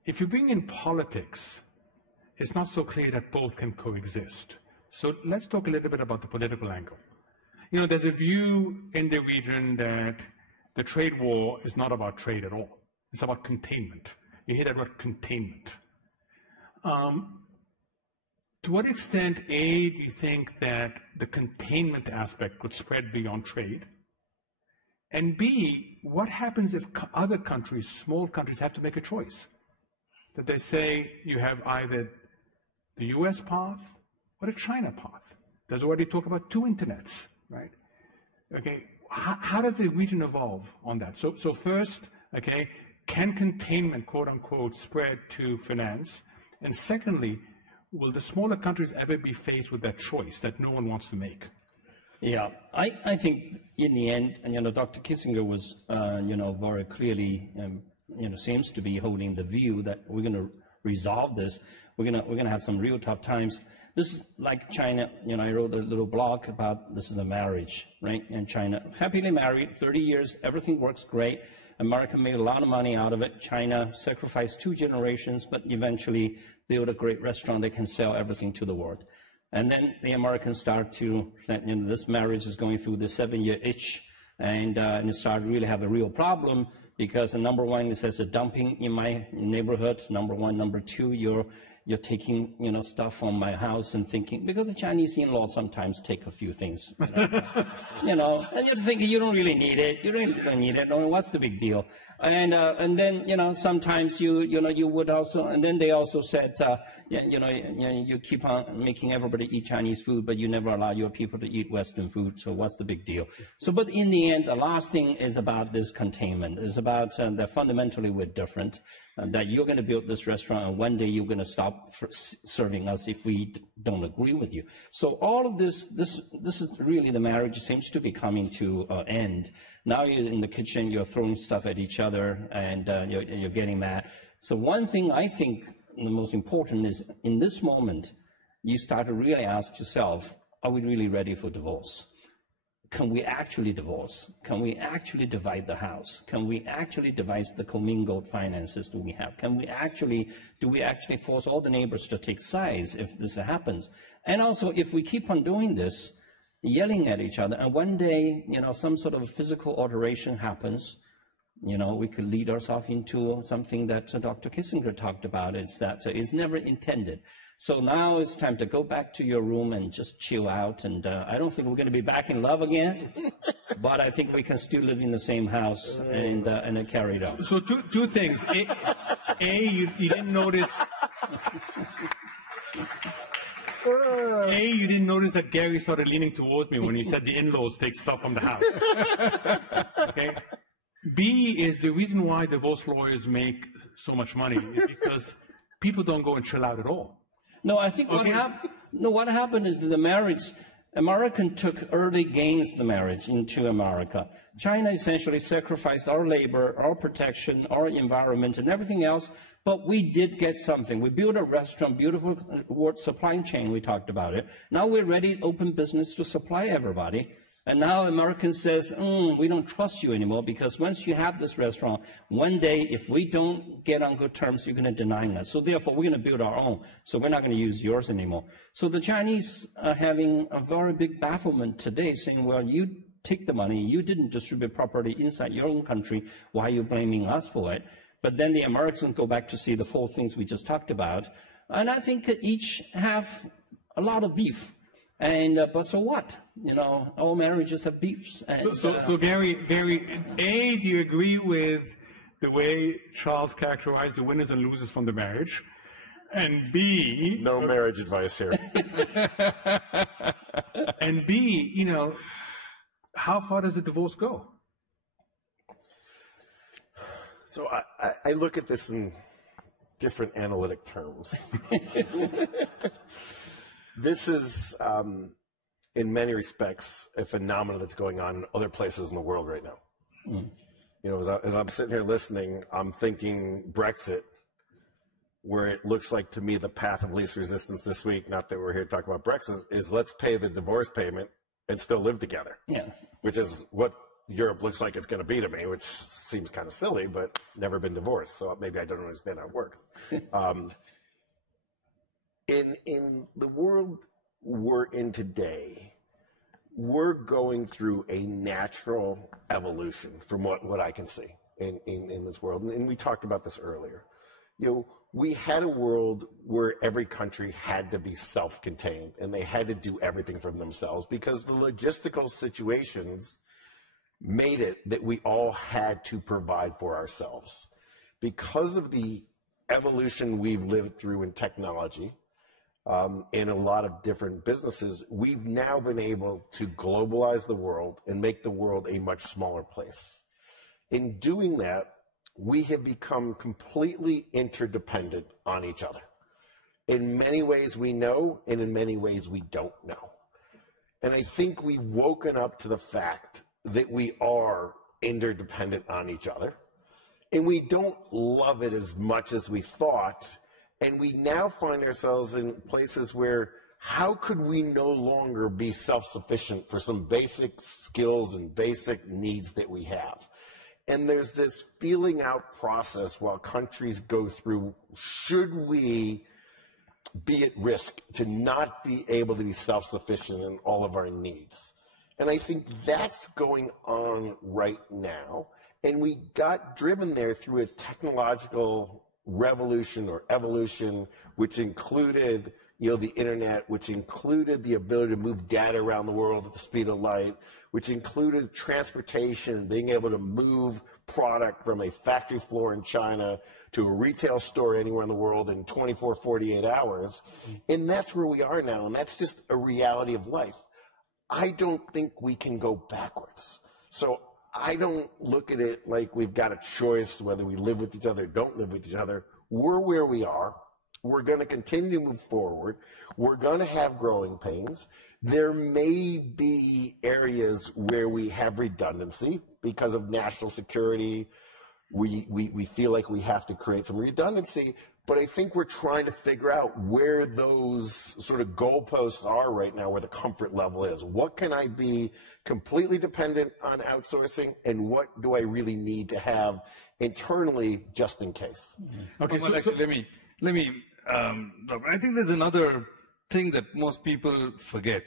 If you bring in politics, it's not so clear that both can coexist. So let's talk a little bit about the political angle. There's a view in the region that the trade war is not about trade at all. It's about containment. You hear that word containment. To what extent, A, do you think that the containment aspect could spread beyond trade? And B, what happens if other countries, small countries, have to make a choice? That they say you have either the US path or the China path. There's already talk about 2 internets, right? Okay, how does the region evolve on that? So first, okay, can containment, quote unquote, spread to finance? And secondly, will the smaller countries ever be faced with that choice that no one wants to make? Yeah, I think in the end, and Dr. Kissinger was, very clearly, seems to be holding the view that we're going to resolve this. We're going to have some real tough times. This is like China. I wrote a little blog about this is a marriage, right? And China, happily married, 30 years, everything works great. America made a lot of money out of it. China sacrificed 2 generations, but eventually built a great restaurant that can sell everything to the world. And then the Americans start to, this marriage is going through the 7-year itch, and it started to really have a real problem because number one, it says a dumping in my neighborhood. Number one, number two, you're taking stuff from my house and thinking, because the Chinese in-laws sometimes take a few things, and you're thinking you don't really need it. You really don't need it. What's the big deal? And then sometimes you would also, and then they also said you keep on making everybody eat Chinese food, but you never allow your people to eat Western food. So what's the big deal? So, but in the end, the last thing is about this containment. It's about that fundamentally we're different. That you're going to build this restaurant, and one day you're going to stop serving us if we don't agree with you. So all of this is really the marriage seems to be coming to an end. Now you're in the kitchen, you're throwing stuff at each other, and you're getting mad. So one thing I think the most important is in this moment, you start to really ask yourself, are we really ready for divorce? Can we actually divorce? Can we actually divide the house? Can we actually divide the commingled finances that we have? Do we actually force all the neighbors to take sides if this happens? And also, if we keep on doing this, yelling at each other, and one day, some sort of physical alteration happens, we could lead ourselves into something that Dr. Kissinger talked about. It's that it's never intended. So now it's time to go back to your room and just chill out. And I don't think we're going to be back in love again, but I think we can still live in the same house and then carry it on. So two things. A, you didn't notice A, you didn't notice that Gary started leaning towards me when he said the in-laws take stuff from the house. Okay. B is the reason why divorce lawyers make so much money is because people don't go and chill out at all. No, I think what happened is that the marriage, American took early gains the marriage into America. China essentially sacrificed our labor, our protection, our environment, and everything else, but we did get something. We built a restaurant, beautiful supply chain, we talked about it. Now we're ready to open business to supply everybody. And now American says, we don't trust you anymore because once you have this restaurant, one day if we don't get on good terms, you're going to deny us. So therefore, we're going to build our own. So we're not going to use yours anymore. So the Chinese are having a very big bafflement today saying, well, you take the money, you didn't distribute properly inside your own country, why are you blaming us for it? But then the Americans go back to see the 4 things we just talked about. And I think each have a lot of beef. And but so what? You know, all marriages have beefs. And, so Gary, A, do you agree with the way Charles characterized the winners and losers from the marriage? And B, no marriage advice here. And B, you know, how far does the divorce go? So I look at this in different analytic terms. This is, in many respects, a phenomenon that's going on in other places in the world right now. Mm. You know, as I'm sitting here listening, I'm thinking Brexit, where it looks like to me the path of least resistance this week, not that we're here to talk about Brexit, is let's pay the divorce payment and still live together. Yeah. Which is what Europe looks like it's going to be to me, which seems kind of silly, but never been divorced, so maybe I don't understand how it works. In the world we're in today, we're going through a natural evolution from what I can see in this world. And we talked about this earlier. You know, we had a world where every country had to be self-contained and they had to do everything for themselves because the logistical situations made it that we all had to provide for ourselves. Because of the evolution we've lived through in technology, in a lot of different businesses, we've now been able to globalize the world and make the world a much smaller place. In doing that, we have become completely interdependent on each other. In many ways we know, and in many ways we don't know. And I think we've woken up to the fact that we are interdependent on each other, and we don't love it as much as we thought. And we now find ourselves in places where how could we no longer be self-sufficient for some basic skills and basic needs that we have? And there's this feeling out process while countries go through, should we be at risk to not be able to be self-sufficient in all of our needs? And I think that's going on right now. And we got driven there through a technological revolution or evolution, which included, the internet, which included the ability to move data around the world at the speed of light, which included transportation, being able to move product from a factory floor in China to a retail store anywhere in the world in 24, 48 hours. And that's where we are now, and that's just a reality of life. I don't think we can go backwards. So I don't look at it like we've got a choice whether we live with each other or don't live with each other. We're where we are. We're going to continue to move forward. We're going to have growing pains. There may be areas where we have redundancy because of national security. We feel like we have to create some redundancy, but I think we're trying to figure out where those sort of goalposts are right now, where the comfort level is. What can I be completely dependent on outsourcing, and what do I really need to have internally just in case? Okay, well, actually, let me. I think there's another thing that most people forget,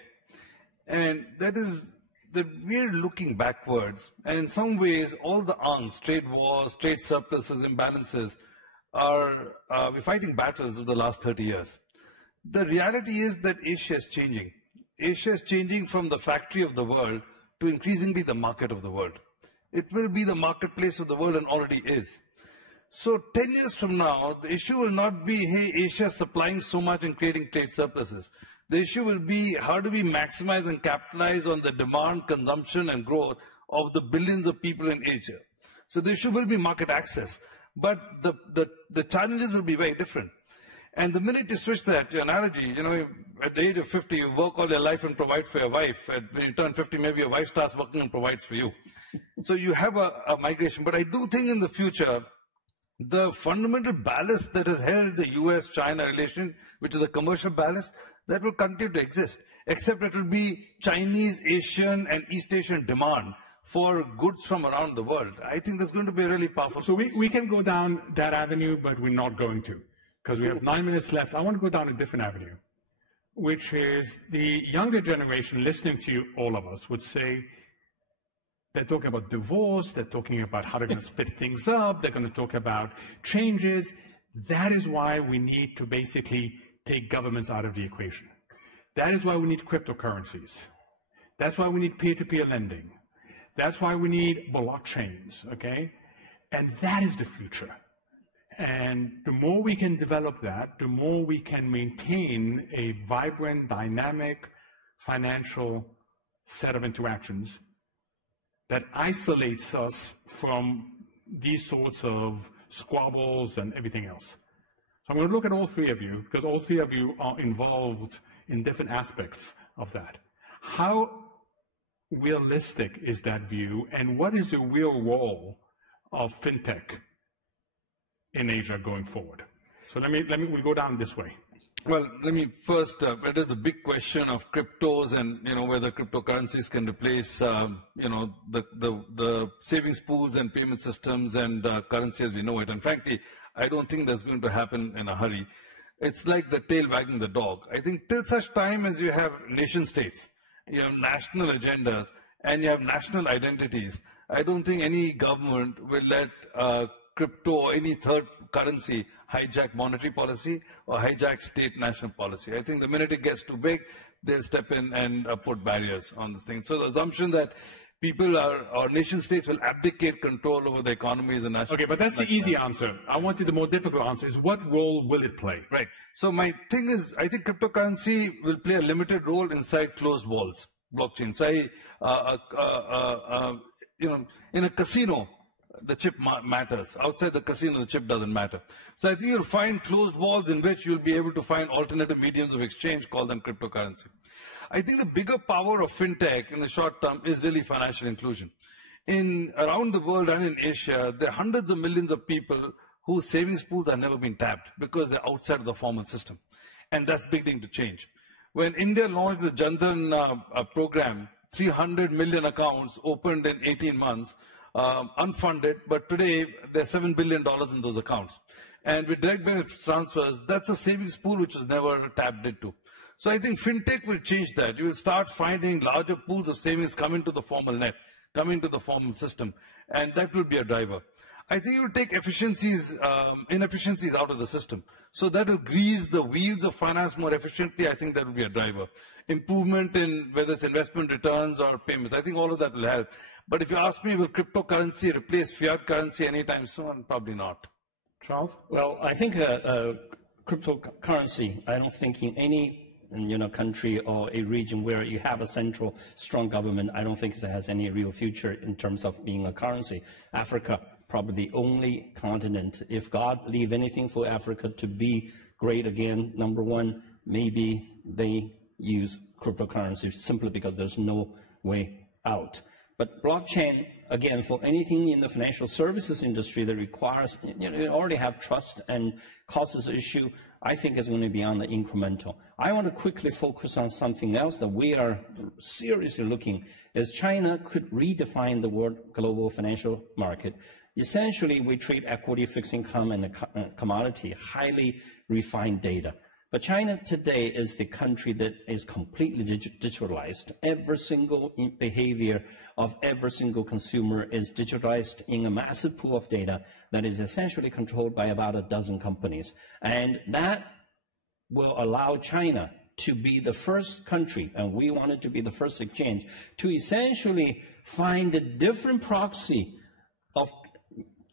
and that is that we're looking backwards, and in some ways, all the angst, trade wars, trade surpluses, imbalances, we're fighting battles of the last 30 years. The reality is that Asia is changing. Asia is changing from the factory of the world to increasingly the market of the world. It will be the marketplace of the world and already is. So 10 years from now, the issue will not be, hey, Asia supplying so much and creating trade surpluses. The issue will be, how do we maximize and capitalize on the demand, consumption, and growth of the billions of people in Asia? So the issue will be market access. But the challenges will be very different. And the minute you switch that, your analogy, at the age of 50, you work all your life and provide for your wife. And when you turn 50, maybe your wife starts working and provides for you. So you have a migration. But I do think in the future, the fundamental ballast that has held the US-China relation, which is a commercial ballast, that will continue to exist, except it will be Chinese, Asian, and East Asian demand for goods from around the world. I think that's going to be a really powerful. So we can go down that avenue, but we're not going to, because we have 9 minutes left. I want to go down a different avenue, which is the younger generation listening to you, all of us, would say, they're talking about divorce, they're talking about how they're going to split things up, they're going to talk about changes. That is why we need to basically take governments out of the equation. That is why we need cryptocurrencies. That's why we need peer-to-peer lending. That's why we need blockchains, okay? And that is the future. And the more we can develop that, the more we can maintain a vibrant, dynamic, financial set of interactions that isolates us from these sorts of squabbles and everything else. So I'm going to look at all three of you, because all three of you are involved in different aspects of that. How realistic is that view, and what is the real role of fintech in Asia going forward? So we go down this way. Well, let me first, it is the big question of cryptos and, whether cryptocurrencies can replace, the savings pools and payment systems and currency as we know it. And frankly, I don't think that's going to happen in a hurry. It's like the tail wagging the dog. I think till such time as you have nation states, you have national agendas, and you have national identities, I don't think any government will let crypto or any third currency hijack monetary policy or hijack state national policy. I think the minute it gets too big, they'll step in and put barriers on this thing. So the assumption that people or nation states will abdicate control over the economy is a national. Okay, but that's the easy answer. I wanted the more difficult answer is what role will it play? Right. So my thing is, I think cryptocurrency will play a limited role inside closed walls, blockchain. Say, in a casino, the chip matters. Outside the casino, the chip doesn't matter. So I think you'll find closed walls in which you'll be able to find alternative mediums of exchange, call them cryptocurrency. I think the bigger power of fintech in the short term is really financial inclusion. Around the world and in Asia, there are hundreds of millions of people whose savings pools have never been tapped because they're outside of the formal system. And that's beginning to change. When India launched the Jan Dhan program, 300 million accounts opened in 18 months, unfunded, but today there's $7 billion in those accounts. And with direct benefit transfers, that's a savings pool which was never tapped into. So I think fintech will change that. You will start finding larger pools of savings coming to the formal net, coming to the formal system, and that will be a driver. I think it will take inefficiencies out of the system. So that will grease the wheels of finance more efficiently. I think that will be a driver. Improvement in whether it's investment returns or payments. I think all of that will help. But if you ask me, will cryptocurrency replace fiat currency anytime soon? Probably not. Charles? Well, I think cryptocurrency, I don't think in any country or a region where you have a central strong government, I don't think it has any real future in terms of being a currency. Africa, probably the only continent, if God leave anything for Africa to be great again, number one, maybe they use cryptocurrency simply because there's no way out. But blockchain, again, for anything in the financial services industry that requires, you already have trust and causes issue, I think is going to be on the incremental. I want to quickly focus on something else that we are seriously looking, is China could redefine the word global financial market. Essentially, we trade equity, fixed income, and commodity, highly refined data. But China today is the country that is completely digitalized. Every single behavior of every single consumer is digitalized in a massive pool of data that is essentially controlled by about a dozen companies. And that will allow China to be the first country, and we wanted to be the first exchange, to essentially find a different proxy of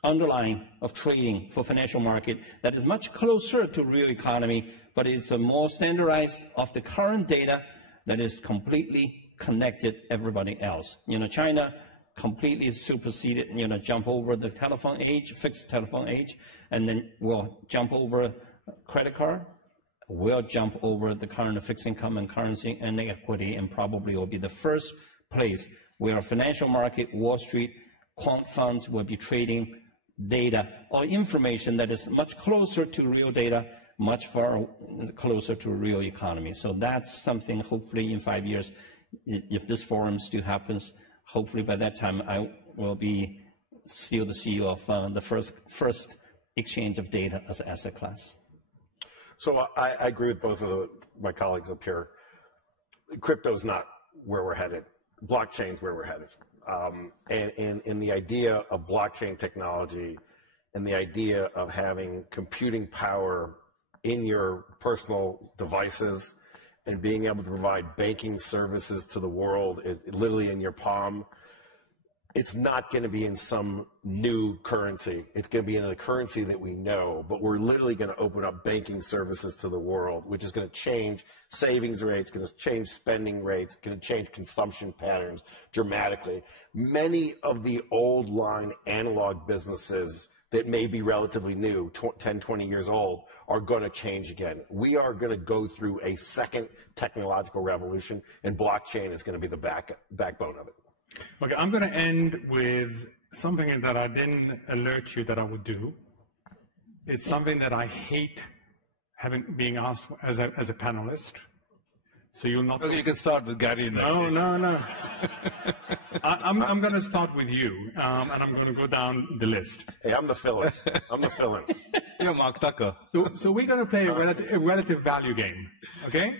underlying of trading for financial market that is much closer to real economy, but it's a more standardized of the current data that is completely connected everybody else. China completely superseded, jump over the telephone age, fixed telephone age, and then we'll jump over credit card, we'll jump over the current fixed income and currency and equity, and probably will be the first place where a financial market, Wall Street, quant funds will be trading data or information that is much closer to real data, much far closer to real economy. So that's something hopefully in 5 years, if this forum still happens, hopefully by that time I will be still the CEO of the first exchange of data as an asset class. So I agree with both of my colleagues up here. Crypto is not where we're headed. Blockchain's where we're headed. And the idea of blockchain technology and the idea of having computing power in your personal devices and being able to provide banking services to the world, literally in your palm, it's not going to be in some new currency. It's going to be in a currency that we know, but we're literally going to open up banking services to the world, which is going to change savings rates, going to change spending rates, going to change consumption patterns dramatically. Many of the old line analog businesses that may be relatively new, 10, 20 years old, are going to change again. We are going to go through a second technological revolution, and blockchain is going to be the backbone of it. Okay, I'm going to end with something that I didn't alert you that I would do. It's something that I hate being asked as a panelist. So you'll not. Okay, you can start with Gary in that case. No. I'm going to start with you, and I'm going to go down the list. Hey, I'm the fill-in. Yeah, Mark Tucker. So we're going to play a relative value game, okay?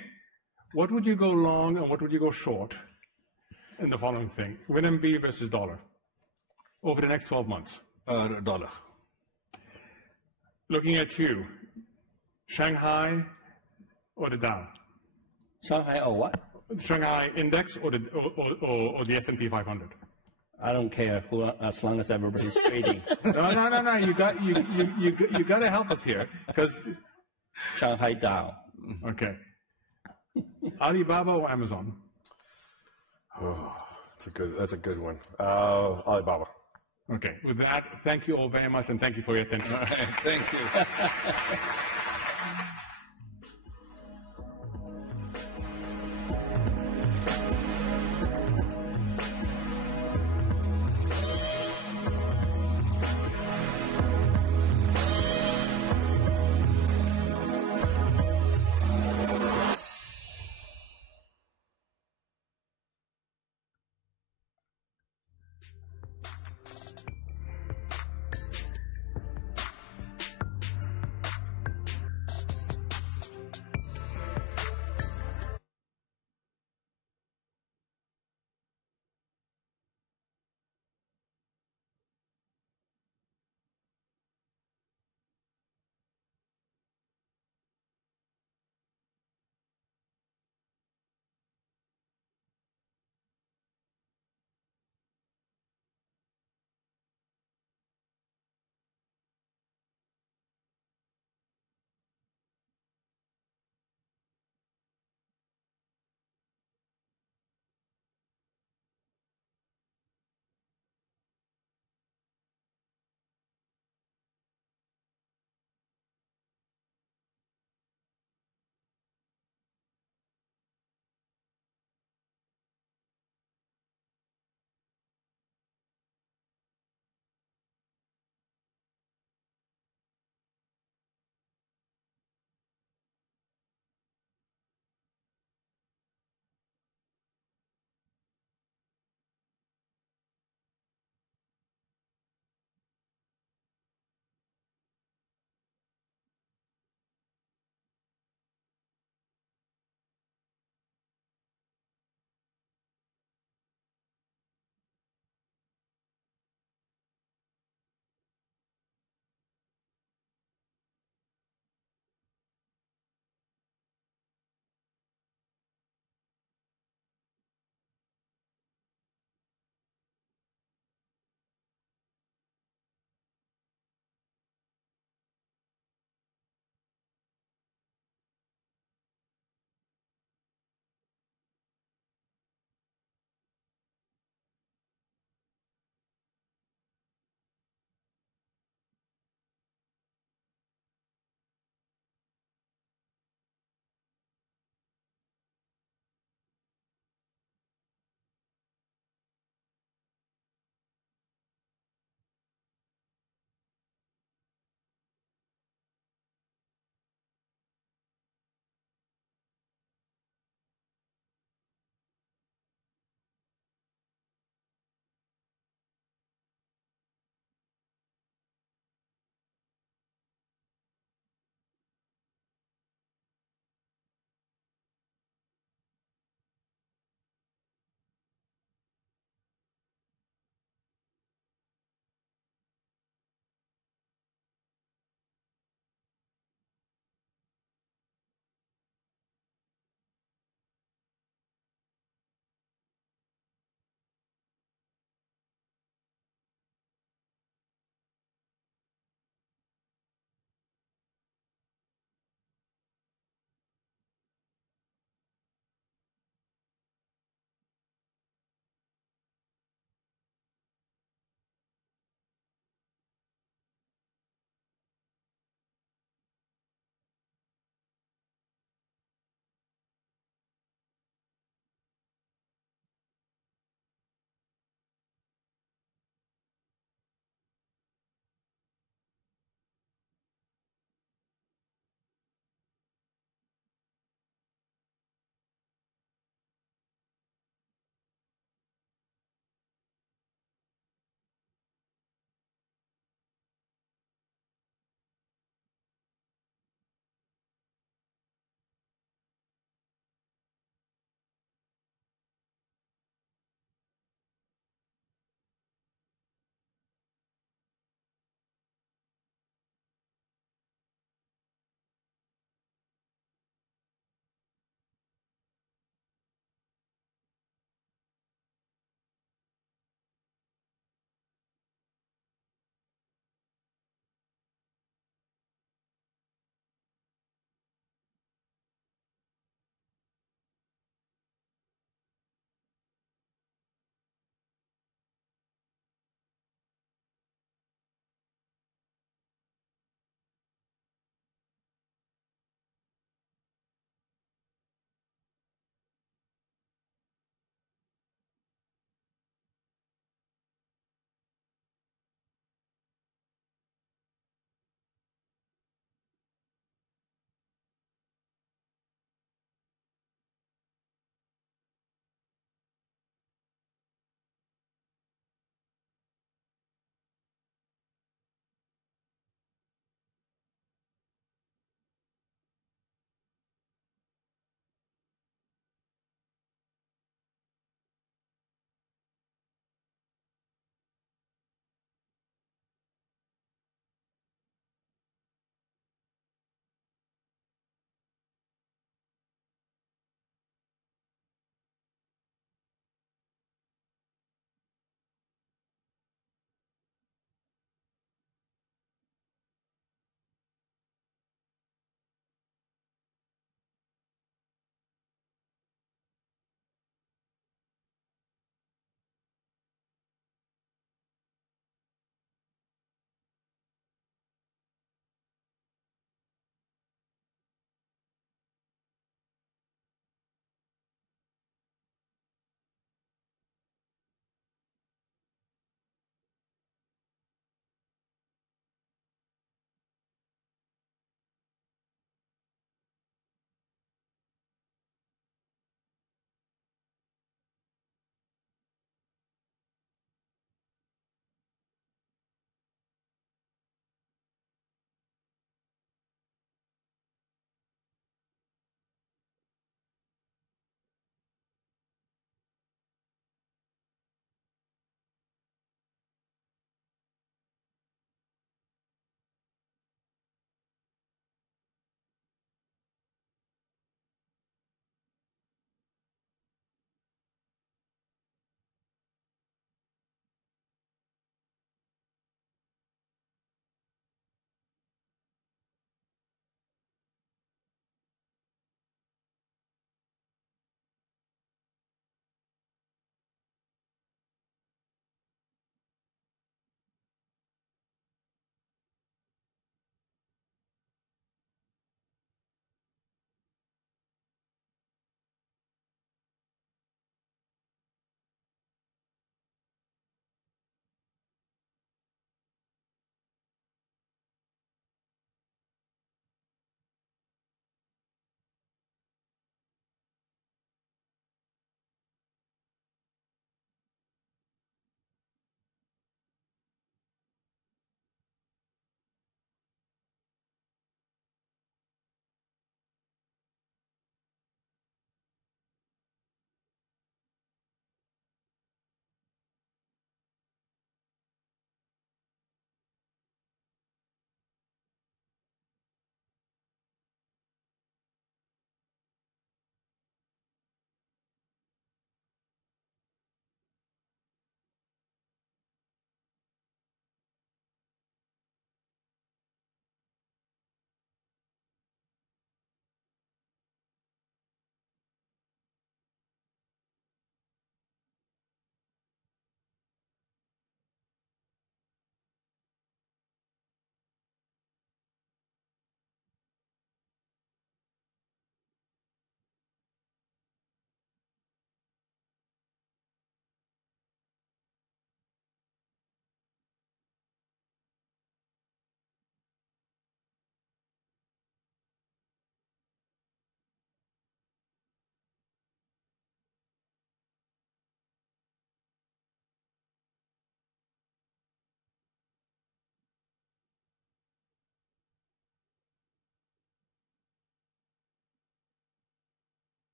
What would you go long and what would you go short in the following thing? RMB versus dollar over the next 12 months. Dollar. Looking at you, Shanghai or the Dow? Shanghai or what? Shanghai index or the S&P 500? I don't care as long as everybody's trading. No. You got to help us here because Shanghai Dow. Okay. Alibaba or Amazon? Oh, that's a good one. Alibaba. Okay. With that, thank you all very much, and thank you for your attention. Thank you.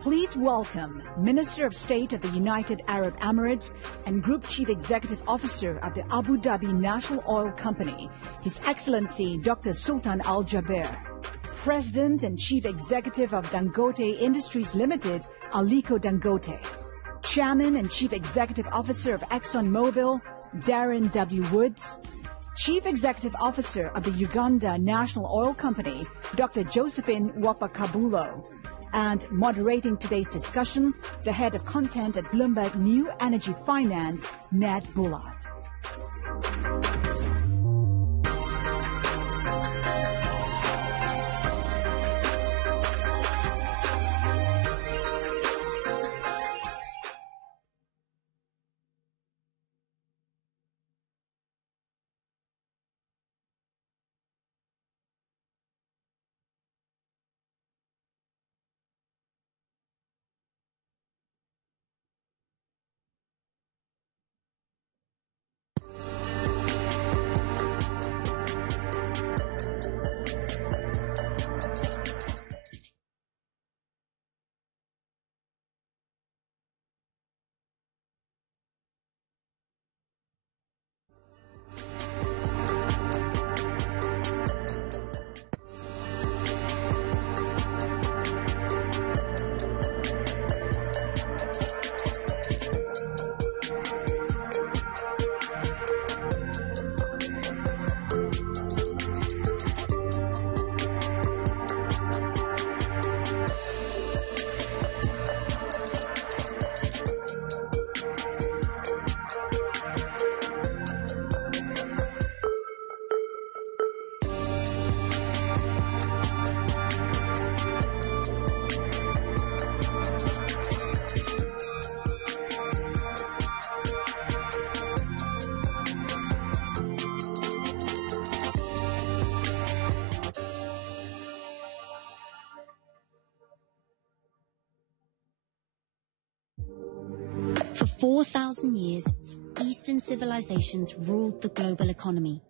Please welcome Minister of State of the United Arab Emirates and Group Chief Executive Officer of the Abu Dhabi National Oil Company, His Excellency Dr. Sultan Al Jaber, President and Chief Executive of Dangote Industries Limited, Aliko Dangote, Chairman and Chief Executive Officer of ExxonMobil, Darren W. Woods, Chief Executive Officer of the Uganda National Oil Company, Dr. Josephine Wapakabulo, and moderating today's discussion, the head of content at Bloomberg New Energy Finance, Ned Bullard. For 4,000 years, Eastern civilizations ruled the global economy.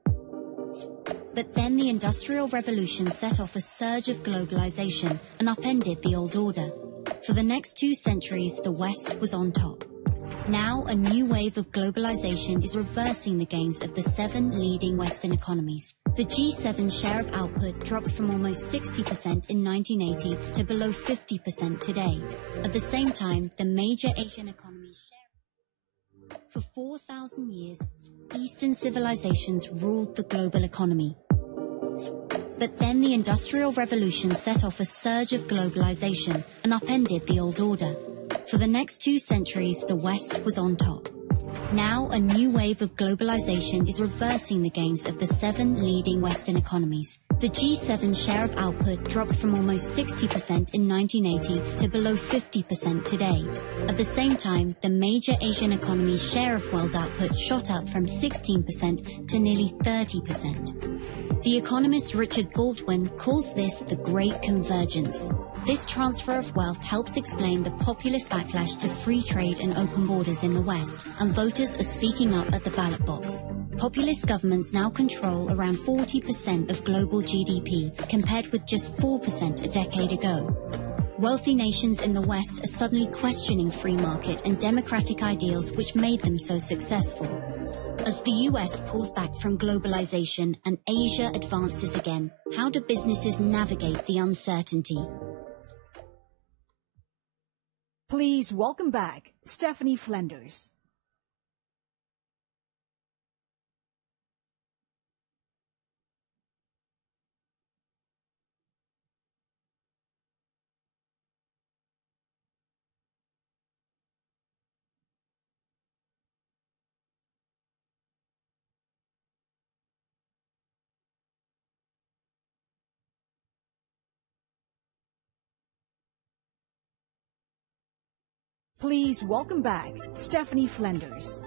But then the Industrial Revolution set off a surge of globalization and upended the old order. For the next 2 centuries, the West was on top. Now, a new wave of globalization is reversing the gains of the 7 leading Western economies. The G7 share of output dropped from almost 60% in 1980 to below 50% today. At the same time, the major Asian economies share. For 4,000 years, Eastern civilizations ruled the global economy. But then the Industrial Revolution set off a surge of globalization and upended the old order. For the next 2 centuries, the West was on top. Now, a new wave of globalization is reversing the gains of the 7 leading Western economies. The G7 share of output dropped from almost 60% in 1980 to below 50% today. At the same time, the major Asian economies' share of world output shot up from 16% to nearly 30%. The economist Richard Baldwin calls this the Great Convergence. This transfer of wealth helps explain the populist backlash to free trade and open borders in the West, and voters are speaking up at the ballot box. Populist governments now control around 40% of global GDP, compared with just 4% a decade ago. Wealthy nations in the West are suddenly questioning free market and democratic ideals which made them so successful. As the US pulls back from globalization and Asia advances again, how do businesses navigate the uncertainty? Please welcome back Stephanie Flenders. Please welcome back Stephanie Flenders.